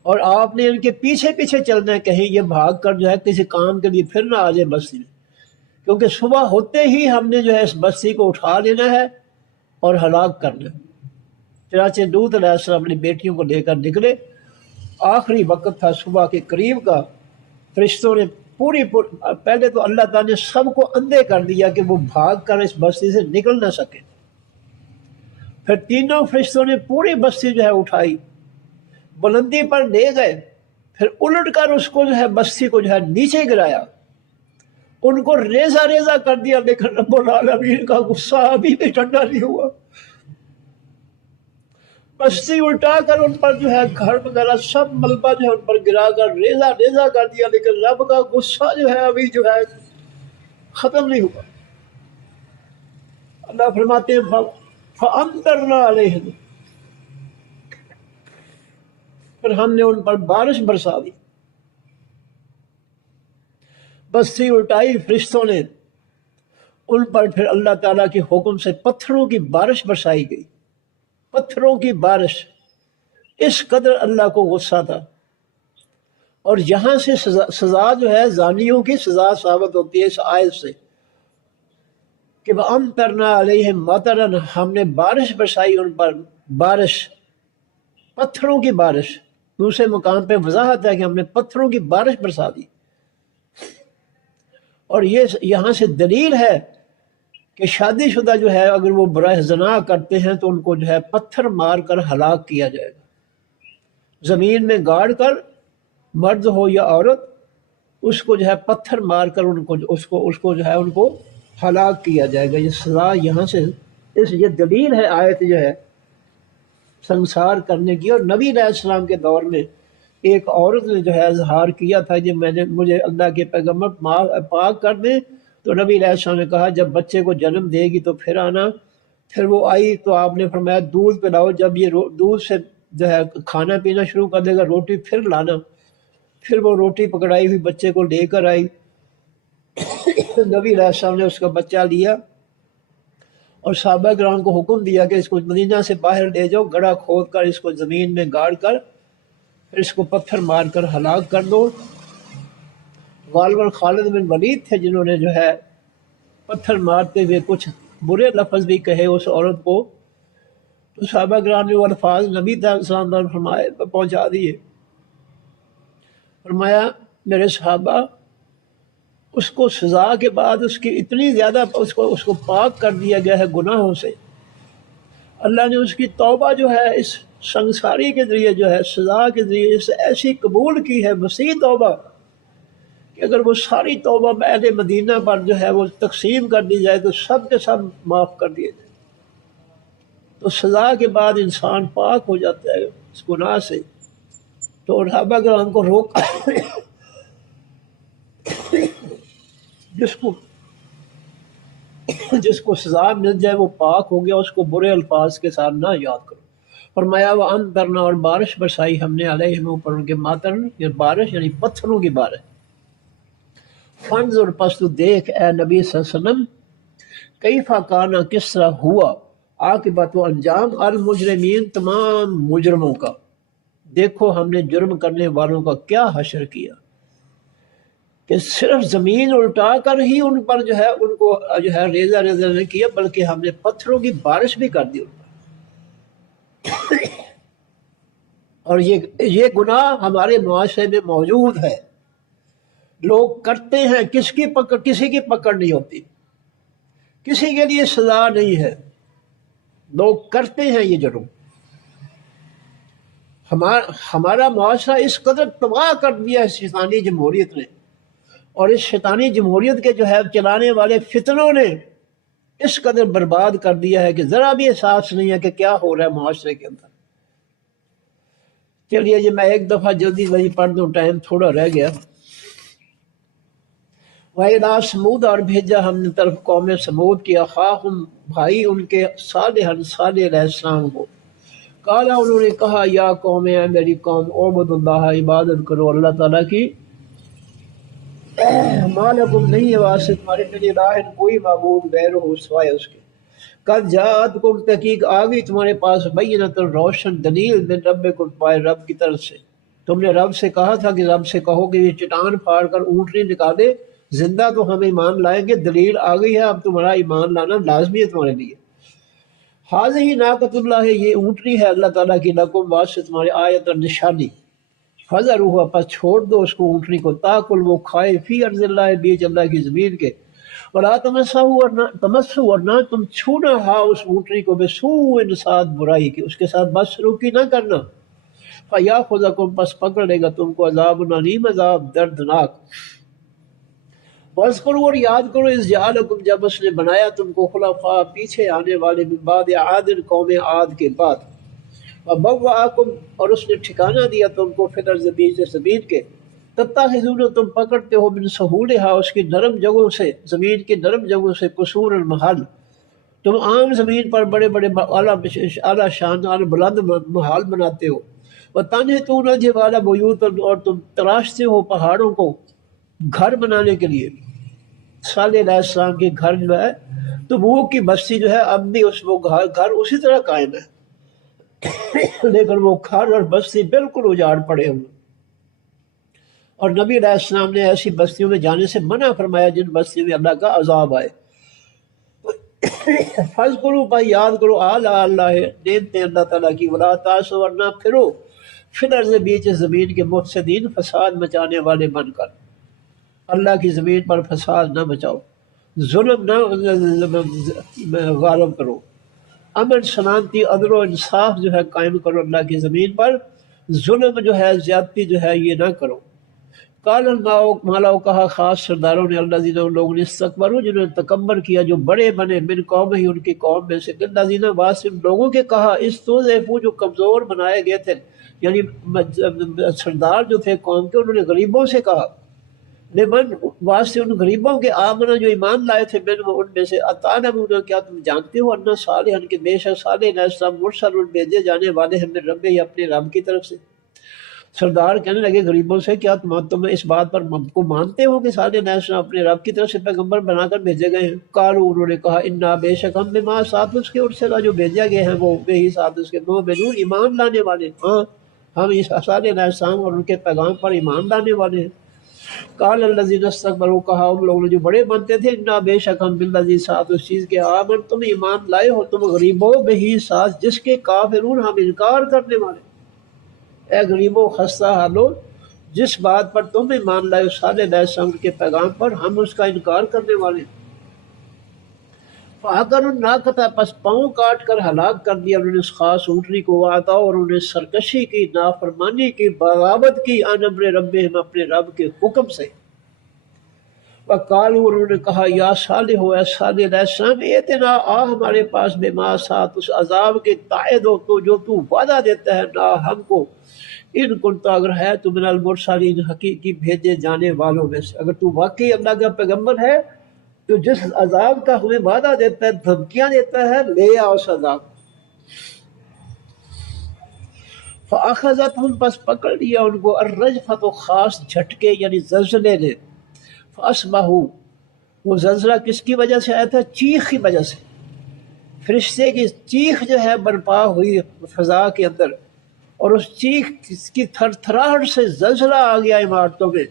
اور آپ نے ان کے پیچھے پیچھے چلنا ہے، کہیں یہ بھاگ کر جو ہے کسی کام کے لیے پھر نہ آ جائے بستی میں، کیونکہ صبح ہوتے ہی ہم نے جو ہے اس بستی کو اٹھا لینا ہے اور ہلاک کرنا ہے۔ چنانچہ لوط علیہ السلام اپنی بیٹیوں کو لے کر نکلے، آخری وقت تھا صبح کے قریب کا۔ فرشتوں نے پہلے تو اللہ تعالیٰ نے سب کو اندھے کر دیا کہ وہ بھاگ کر اس بستی سے نکل نہ سکے، پھر تینوں فرشتوں نے پوری بستی جو ہے اٹھائی، بلندی پر لے گئے، پھر الٹ کر اس کو جو ہے بستی کو جو ہے نیچے گرایا، ان کو ریزہ ریزہ کر دیا، لیکن رب العالمین کا غصہ ابھی بھی ٹھنڈا نہیں ہوا۔ بستی الٹا کر ان پر جو ہے گھر وغیرہ سب ملبہ جو ہے ان پر گرا کر ریزہ ریزہ کر دیا، لیکن رب کا غصہ جو ہے ابھی جو ہے ختم نہیں ہوا۔ اللہ فرماتے ہیں فَأَمْطَرْنَا عَلَيْهِمْ، پھر ہم نے ان پر بارش برسا دی۔ بستی الٹائی فرشتوں نے، ان پر پھر اللہ تعالیٰ کے حکم سے پتھروں کی بارش برسائی گئی، پتھروں کی بارش، اس قدر اللہ کو غصہ تھا۔ اور یہاں سے سزا جو ہے زانیوں کی سزا ثابت ہوتی ہے اس آیت سے کہ وَأَمْطَرْنَا عَلَيْهِمْ مَطَرًا، ہم نے بارش برسائی ان پر، بارش، پتھروں کی بارش۔ دوسرے مقام پہ وضاحت ہے کہ ہم نے پتھروں کی بارش برسا دی۔ اور یہ یہاں سے دلیل ہے کہ شادی شدہ جو ہے اگر وہ برائے زنا کرتے ہیں تو ان کو جو ہے پتھر مار کر ہلاک کیا جائے گا، زمین میں گاڑ کر، مرد ہو یا عورت، اس کو جو ہے پتھر مار کر اس کو جو ہے ان کو ہلاک کیا جائے گا۔ یہ سزا یہاں سے یہ دلیل ہے آیت جو ہے سنسار کرنے کی۔ اور نبی علیہ السلام کے دور میں ایک عورت نے جو ہے اظہار کیا تھا کہ مجھے اللہ کے پیغمبر پاک کر دیں، تو نبی علیہ السلام نے کہا جب بچے کو جنم دے گی تو پھر آنا۔ پھر وہ آئی تو آپ نے فرمایا دودھ پلاؤ، جب یہ دودھ سے جو ہے کھانا پینا شروع کر دے گا روٹی پھر لانا۔ پھر وہ روٹی پکڑائی ہوئی بچے کو لے کر آئی، نبی علیہ السلام نے اس کا بچہ لیا اور صحابہ کرام کو حکم دیا کہ اس کو مدینہ سے باہر لے جاؤ، گڑھا کھود کر اس کو زمین میں گاڑ کر پھر اس کو پتھر مار کر ہلاک کر دو۔ غالباً خالد بن ولید تھے جنہوں نے جو ہے پتھر مارتے ہوئے کچھ برے لفظ بھی کہے اس عورت کو، تو صحابہ کرام نے وہ الفاظ نبی علیہ السلام نے فرمائے پہنچا دیے۔ فرمایا میرے صحابہ، اس کو سزا کے بعد اس کی اتنی زیادہ اس کو پاک کر دیا گیا ہے گناہوں سے، اللہ نے اس کی توبہ جو ہے اس سنساری کے ذریعے جو ہے سزا کے ذریعے اس ایسی قبول کی ہے، وسیع توبہ، کہ اگر وہ ساری توبہ اہل مدینہ پر جو ہے وہ تقسیم کر دی جائے تو سب کے سب معاف کر دیے جائے۔ تو سزا کے بعد انسان پاک ہو جاتا ہے اس گناہ سے۔ تو صحابہ کرام کو روک جس کو سزا مل جائے وہ پاک ہو گیا، اس کو برے الفاظ کے ساتھ نہ یاد کرو۔ فرمایا وَأَمْطَرْنَا، اور بارش برسائی ہم نے علیہم اوپر ان کے ماترن، یہ بارش یعنی پتھروں کی بارش۔ فانظر، پس تو دیکھ اے نبی صلی اللہ علیہ وسلم، کیف کان، کس طرح ہوا، عاقبت و انجام المجرمین، تمام مجرموں کا۔ دیکھو ہم نے جرم کرنے والوں کا کیا حشر کیا، کہ صرف زمین الٹا کر ہی ان پر جو ہے ان کو جو ہے ریزہ ریزہ نہیں کیا، بلکہ ہم نے پتھروں کی بارش بھی کر دی ان پر۔ اور یہ گناہ ہمارے معاشرے میں موجود ہے، لوگ کرتے ہیں، کسی کی پکڑ نہیں ہوتی، کسی کے لیے سزا نہیں ہے، لوگ کرتے ہیں یہ جرم۔ ہمارا معاشرہ اس قدر تباہ کر دیا ہے شیطانی جمہوریت نے، اور اس شیطانی جمہوریت کے جو ہے چلانے والے فتنوں نے اس قدر برباد کر دیا ہے کہ ذرا بھی احساس نہیں ہے کہ کیا ہو رہا ہے معاشرے کے اندر۔ چلیے یہ میں ایک دفعہ جلدی وہی پڑھ دوں، ٹائم تھوڑا رہ گیا۔ وَإِلَىٰ ثَمُودَ، اور بھیجا ہم نے طرف قوم ثمود کی، اخاہم بھائی ان کے، صالحًا، صالح علیہ السلام کو۔ قالا، انہوں نے کہا، یا قوم، اے میری قوم، اعبدوا اللہ، عبادت کرو اللہ تعالیٰ کی، ما لکم، نہیں ہے واسطہ تمہارے لیے، الہ، کوئی معبود غیرہ سوائے اس کے، قد جاءتکم، تحقیق آ گئی تمہارے پاس، بینۃ، روشن دلیل، من ربکم، تمہارے رب کی طرف سے۔ تم نے رب سے کہا تھا کہ رب سے کہو کہ یہ چٹان پھاڑ کر اونٹنی نکالے، زندہ تو ہم ایمان لائیں گے، دلیل آ گئی ہے، اب تمہارا ایمان لانا لازمی ہے تمہارے لیے۔ حاضہ ناقۃ اللہ، یہ اونٹنی ہے اللہ تعالیٰ کی، لکم، واسطے تمہارے، آیت اور نشانی، فذروها، پس چھوڑ دو اس کو اونٹنی کو، تاکل، وہ کھائے، فی ارض اللہ، بیچ اللہ کی زمین کے، ولا تمسوا، اور نہ تم چھونا ہا اس اونٹنی کو، بسوء، ساتھ برائی کے، اس کے ساتھ بدسلوکی نہ کرنا، فیاخذکم، پس پکڑ لے گا تم کو، عذاب علیم، عذاب دردناک۔ واذکروا، اور یاد کرو، اذ جعلکم، جب اس نے بنایا تم کو، خلفاء، پیچھے آنے والے، من بعد عاد، قوم عاد کے بعد، وبوأکم، اور اس نے ٹھکانہ دیا تم کو، فی الارض، بیچ زمین کے، تتخذون، تم پکڑتے ہو، من سہولہا، اس کی نرم جگہوں سے، زمین کی نرم جگہوں سے، قصور المحل، تم عام زمین پر بڑے بڑے اعلیٰ شان اور بلند محال بناتے ہو، وتنحتون الجبال بیوتا، اور تم تراشتے ہو پہاڑوں کو گھر بنانے کے لیے۔ صالح علیہ السلام کے گھر جو ہے تبوک کی بستی جو ہے اب بھی وہ گھر اسی طرح قائم ہے، لیکن وہ گھر اور بستی بالکل اجاڑ پڑے ہوئے، اور نبی علیہ السلام نے ایسی بستیوں میں جانے سے منع فرمایا جن بستیوں میں اللہ کا عذاب آئے۔ فاذکروا، پر یاد کرو، آلاء اللہ، نعمتیں اللہ تعالیٰ کی، ولا تعثوا، اور نہ پھرو، فی الارض، بیچ زمین کے، مفسدین، فساد مچانے والے بن کر، اللہ کی زمین پر فساد نہ مچاؤ، ظلم نہ غالب کرو، امن سلامتی، عدل و انصاف جو ہے قائم کرو اللہ کی زمین پر، ظلم جو ہے، زیادتی جو ہے یہ نہ کرو۔ قال المالاؤ، کہا خاص سرداروں نے، الذین، ان لوگوں نے، استکبروا، جنہوں نے تکبر کیا، جو بڑے بنے، من قوم ہی، ان کی قوم میں سے، الذین، واسطے ان لوگوں کے کہا، استضعفوا، جو کمزور بنائے گئے تھے، یعنی سردار جو تھے قوم کے، انہوں نے غریبوں سے کہا، لمن واسطے ان غریبوں کے، آمنا جو ایمان لائے تھے، من ان میں سے، اتعلمون کیا تم جانتے ہو، ان صالحا کہ بے شک صالح علیہ السلام مرسل بھیجے جانے والے ہیں من رب ہی اپنے رب کی طرف سے۔ سردار کہنے لگے غریبوں سے، کیا تم اس بات پر کو مانتے ہو کہ صالح علیہ السلام اپنے رب کی طرف سے پیغمبر بنا کر بھیجے گئے ہیں؟ قالوا انہوں نے کہا، انا بے شک ہم بما ساتھ اس کے ارسلا جو بھیجا گئے ہیں، وہ بے ہی ساتھ اس کے مومنون ایمان لانے والے، ہاں ہم اس صالح علیہ السلام اور ان کے پیغام پر ایمان لانے والے ہیں۔ قال الذین استکبروا کہا ان لوگوں نے جو بڑے بنتے تھے، انا بے شک ہم بالذی ساتھ اس چیز کے، آمن تم ایمان لائے ہو تم غریبوں بہی ساتھ جس کے، کافرون ہم انکار کرنے والے۔ اے غریبوں خستہ حالو، جس بات پر تم ایمان لائے صالح علیہ السلام کے پیغام پر، ہم اس کا انکار کرنے والے۔ فَعَقَرُوا النَّاقَةَ پس پاؤں کاٹ کر ہلاک کر دیا انہوں نے اس خاص اونٹنی کو، وَعَتَوْا اور انہوں نے سرکشی کی، نافرمانی کی، بغاوت کی، عن امر ربہم اپنے رب کے حکم سے۔ وَقَالُوا انہوں نے کہا، یا صالح ہو، اے صالح علیہ السلام، ائتنا آ ہمارے پاس بما ساتھ اس عذاب کے، تعد ہو تو جو تو وعدہ دیتا ہے نا ہم کو، ان کنت اگر ہے تو من المرسلین حقیقی بھیجے جانے والوں میں سے، اگر تو واقعی اللہ کا پیغمبر ہے تو جس عذاب کا ہمیں وعدہ دیتا ہے، دھمکیاں دیتا ہے، لے آؤ اس عذاب۔ فَأَخَذَتْهُمْ پس پکڑ لیا ان کو، الرجفۃ خاص جھٹکے یعنی زلزلے نے، فَأَصْبَحُوا وہ زلزلہ کس کی وجہ سے آیا تھا؟ چیخ کی وجہ سے، فرشتے کی چیخ جو ہے برپا ہوئی فضا کے اندر، اور اس چیخ کی تھر تھراہٹ سے زلزلہ آ گیا عمارتوں میں،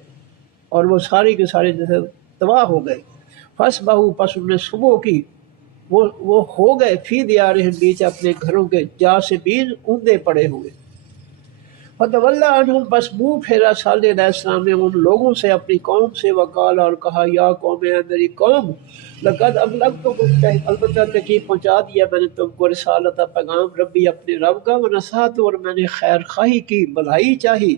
اور وہ ساری کے سارے جو ہے تباہ ہو گئے۔ فَأَصْبَحُوا پس انہوں نے صبح کی، وہ ہو گئے، فی دیارہم بیچ اپنے گھروں کے، جاثمین اوندے پڑے ہوئے۔ فَتَوَلَّىٰ عَنْهُمْ پس منہ پھیرا صالح علیہ السلام نے ان لوگوں سے، اپنی قوم سے، وقال اور کہا، یا قوم ہے میری قوم، لقد ابلغتکم البتہ تحقیق پہنچا دیا میں نے تم کو، رسالت پیغام ربی اپنے رب کا، ونصحت اور میں نے خیر خواہی کی، بھلائی چاہی،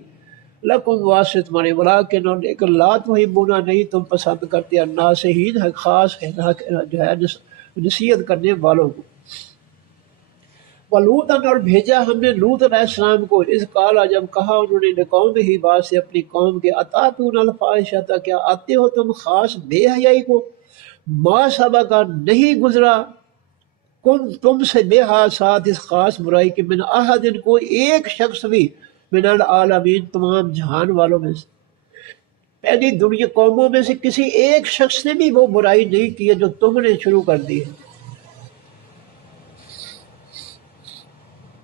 لکم واسطے تمہارے، ولیکن اور لیکن لا تحبون نہیں تم پسند کرتے، الناصحین خاص جو ہے نصیحت کرنے والوں کو۔ وَلُوطًا اور بھیجا ہم نے لوط علیہ السلام کو، اذ قال جب کہا انہوں نے، لقومہ ہی بات سے اپنی قوم کے، اتاتون الفاحشۃ کیا آتے ہو تم خاص بے حیائی کو، ما سبقا نہیں گزرا تم سے بے ساتھ اس خاص برائی کے، من احد کو ایک شخص بھی، من العالمین تمام جہان والوں میں سے، پہلی دنیا قوموں میں سے کسی ایک شخص نے بھی وہ برائی نہیں کی ہے جو تم نے شروع کر دی ہے۔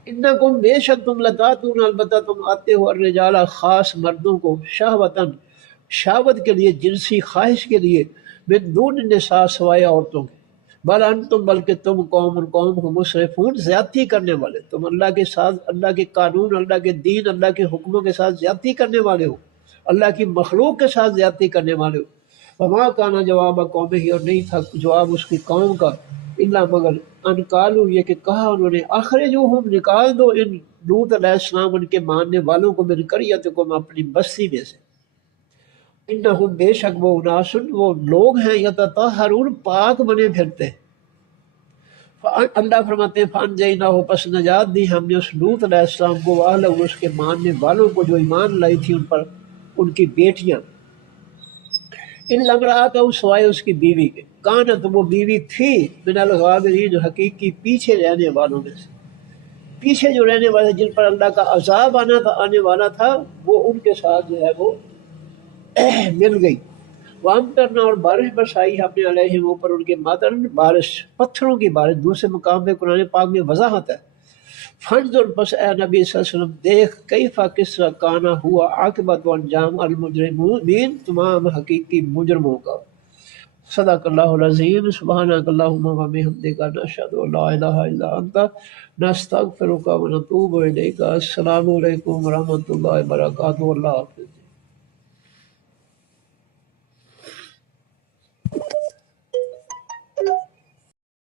انکم بے شک تم لتاتون البتہ تم آتے ہو، الرجال خاص مردوں کو، شہوتاً شہوت کے لیے، جنسی خواہش کے لیے، من دون النساء سوائے عورتوں کے، بل انتم بلکہ تم قوم ہو مسرفون زیادتی کرنے والے، تم اللہ کے ساتھ، اللہ کے قانون، اللہ کے دین، اللہ کے حکموں کے ساتھ زیادتی کرنے والے ہو، اللہ کی مخلوق کے ساتھ زیادتی کرنے والے ہو۔ وما کانا جواب قومہ اور نہیں تھا جواب اس کی قوم کا، الا مگر ان قالوا یہ کہ کہا انہوں نے، اخرجوہم نکال دو ان لوط علیہ السلام ان کے ماننے والوں کو، من قریتکم اپنی بستی میں سے، انہم بے شک وہ اناسن وہ لوگ ہیں، یتطہرون پاک بنے پھرتے ہیں۔ اللہ فرماتے ہیں، فانجیناہ پس نجات دی ہم نے اس لوط علیہ السلام کو، واہلہ اس کے ماننے والوں کو جو ایمان لائی تھی ان پر، ان کی بیٹیاں، ان امرأتہ سوائے اس کی بیوی کے، کانت وہ بیوی تھی، من الغابرین حقیقی پیچھے رہنے والوں میں سے، پیچھے جو رہنے والے جن پر اللہ کا عذاب آنے والا تھا، وہ ان کے ساتھ جو ہے وہ مل گئی۔ وامطرنا اور بارش برسائی ہم نے علیہم اوپر ان کے، مطر بارش، پتھروں کی بارش، دوسرے مقام پہ قرآن پاک میں وضاحت ہے۔ فانظر پس اے نبی صلی اللہ علیہ وسلم دیکھ، کیفا کس طرح کانا ہوا عاقبت و انجام، المجرمین تمام حقیقی مجرموں کا۔ صدق اللہ العظیم۔ سبحانک اللہم و بحمدک، نشہد ان لا الہ الا انت، نستغفرک و نتوب الیک۔ السلام علیکم ورحمۃ اللہ وبرکاتہ۔ اللہ حافظ۔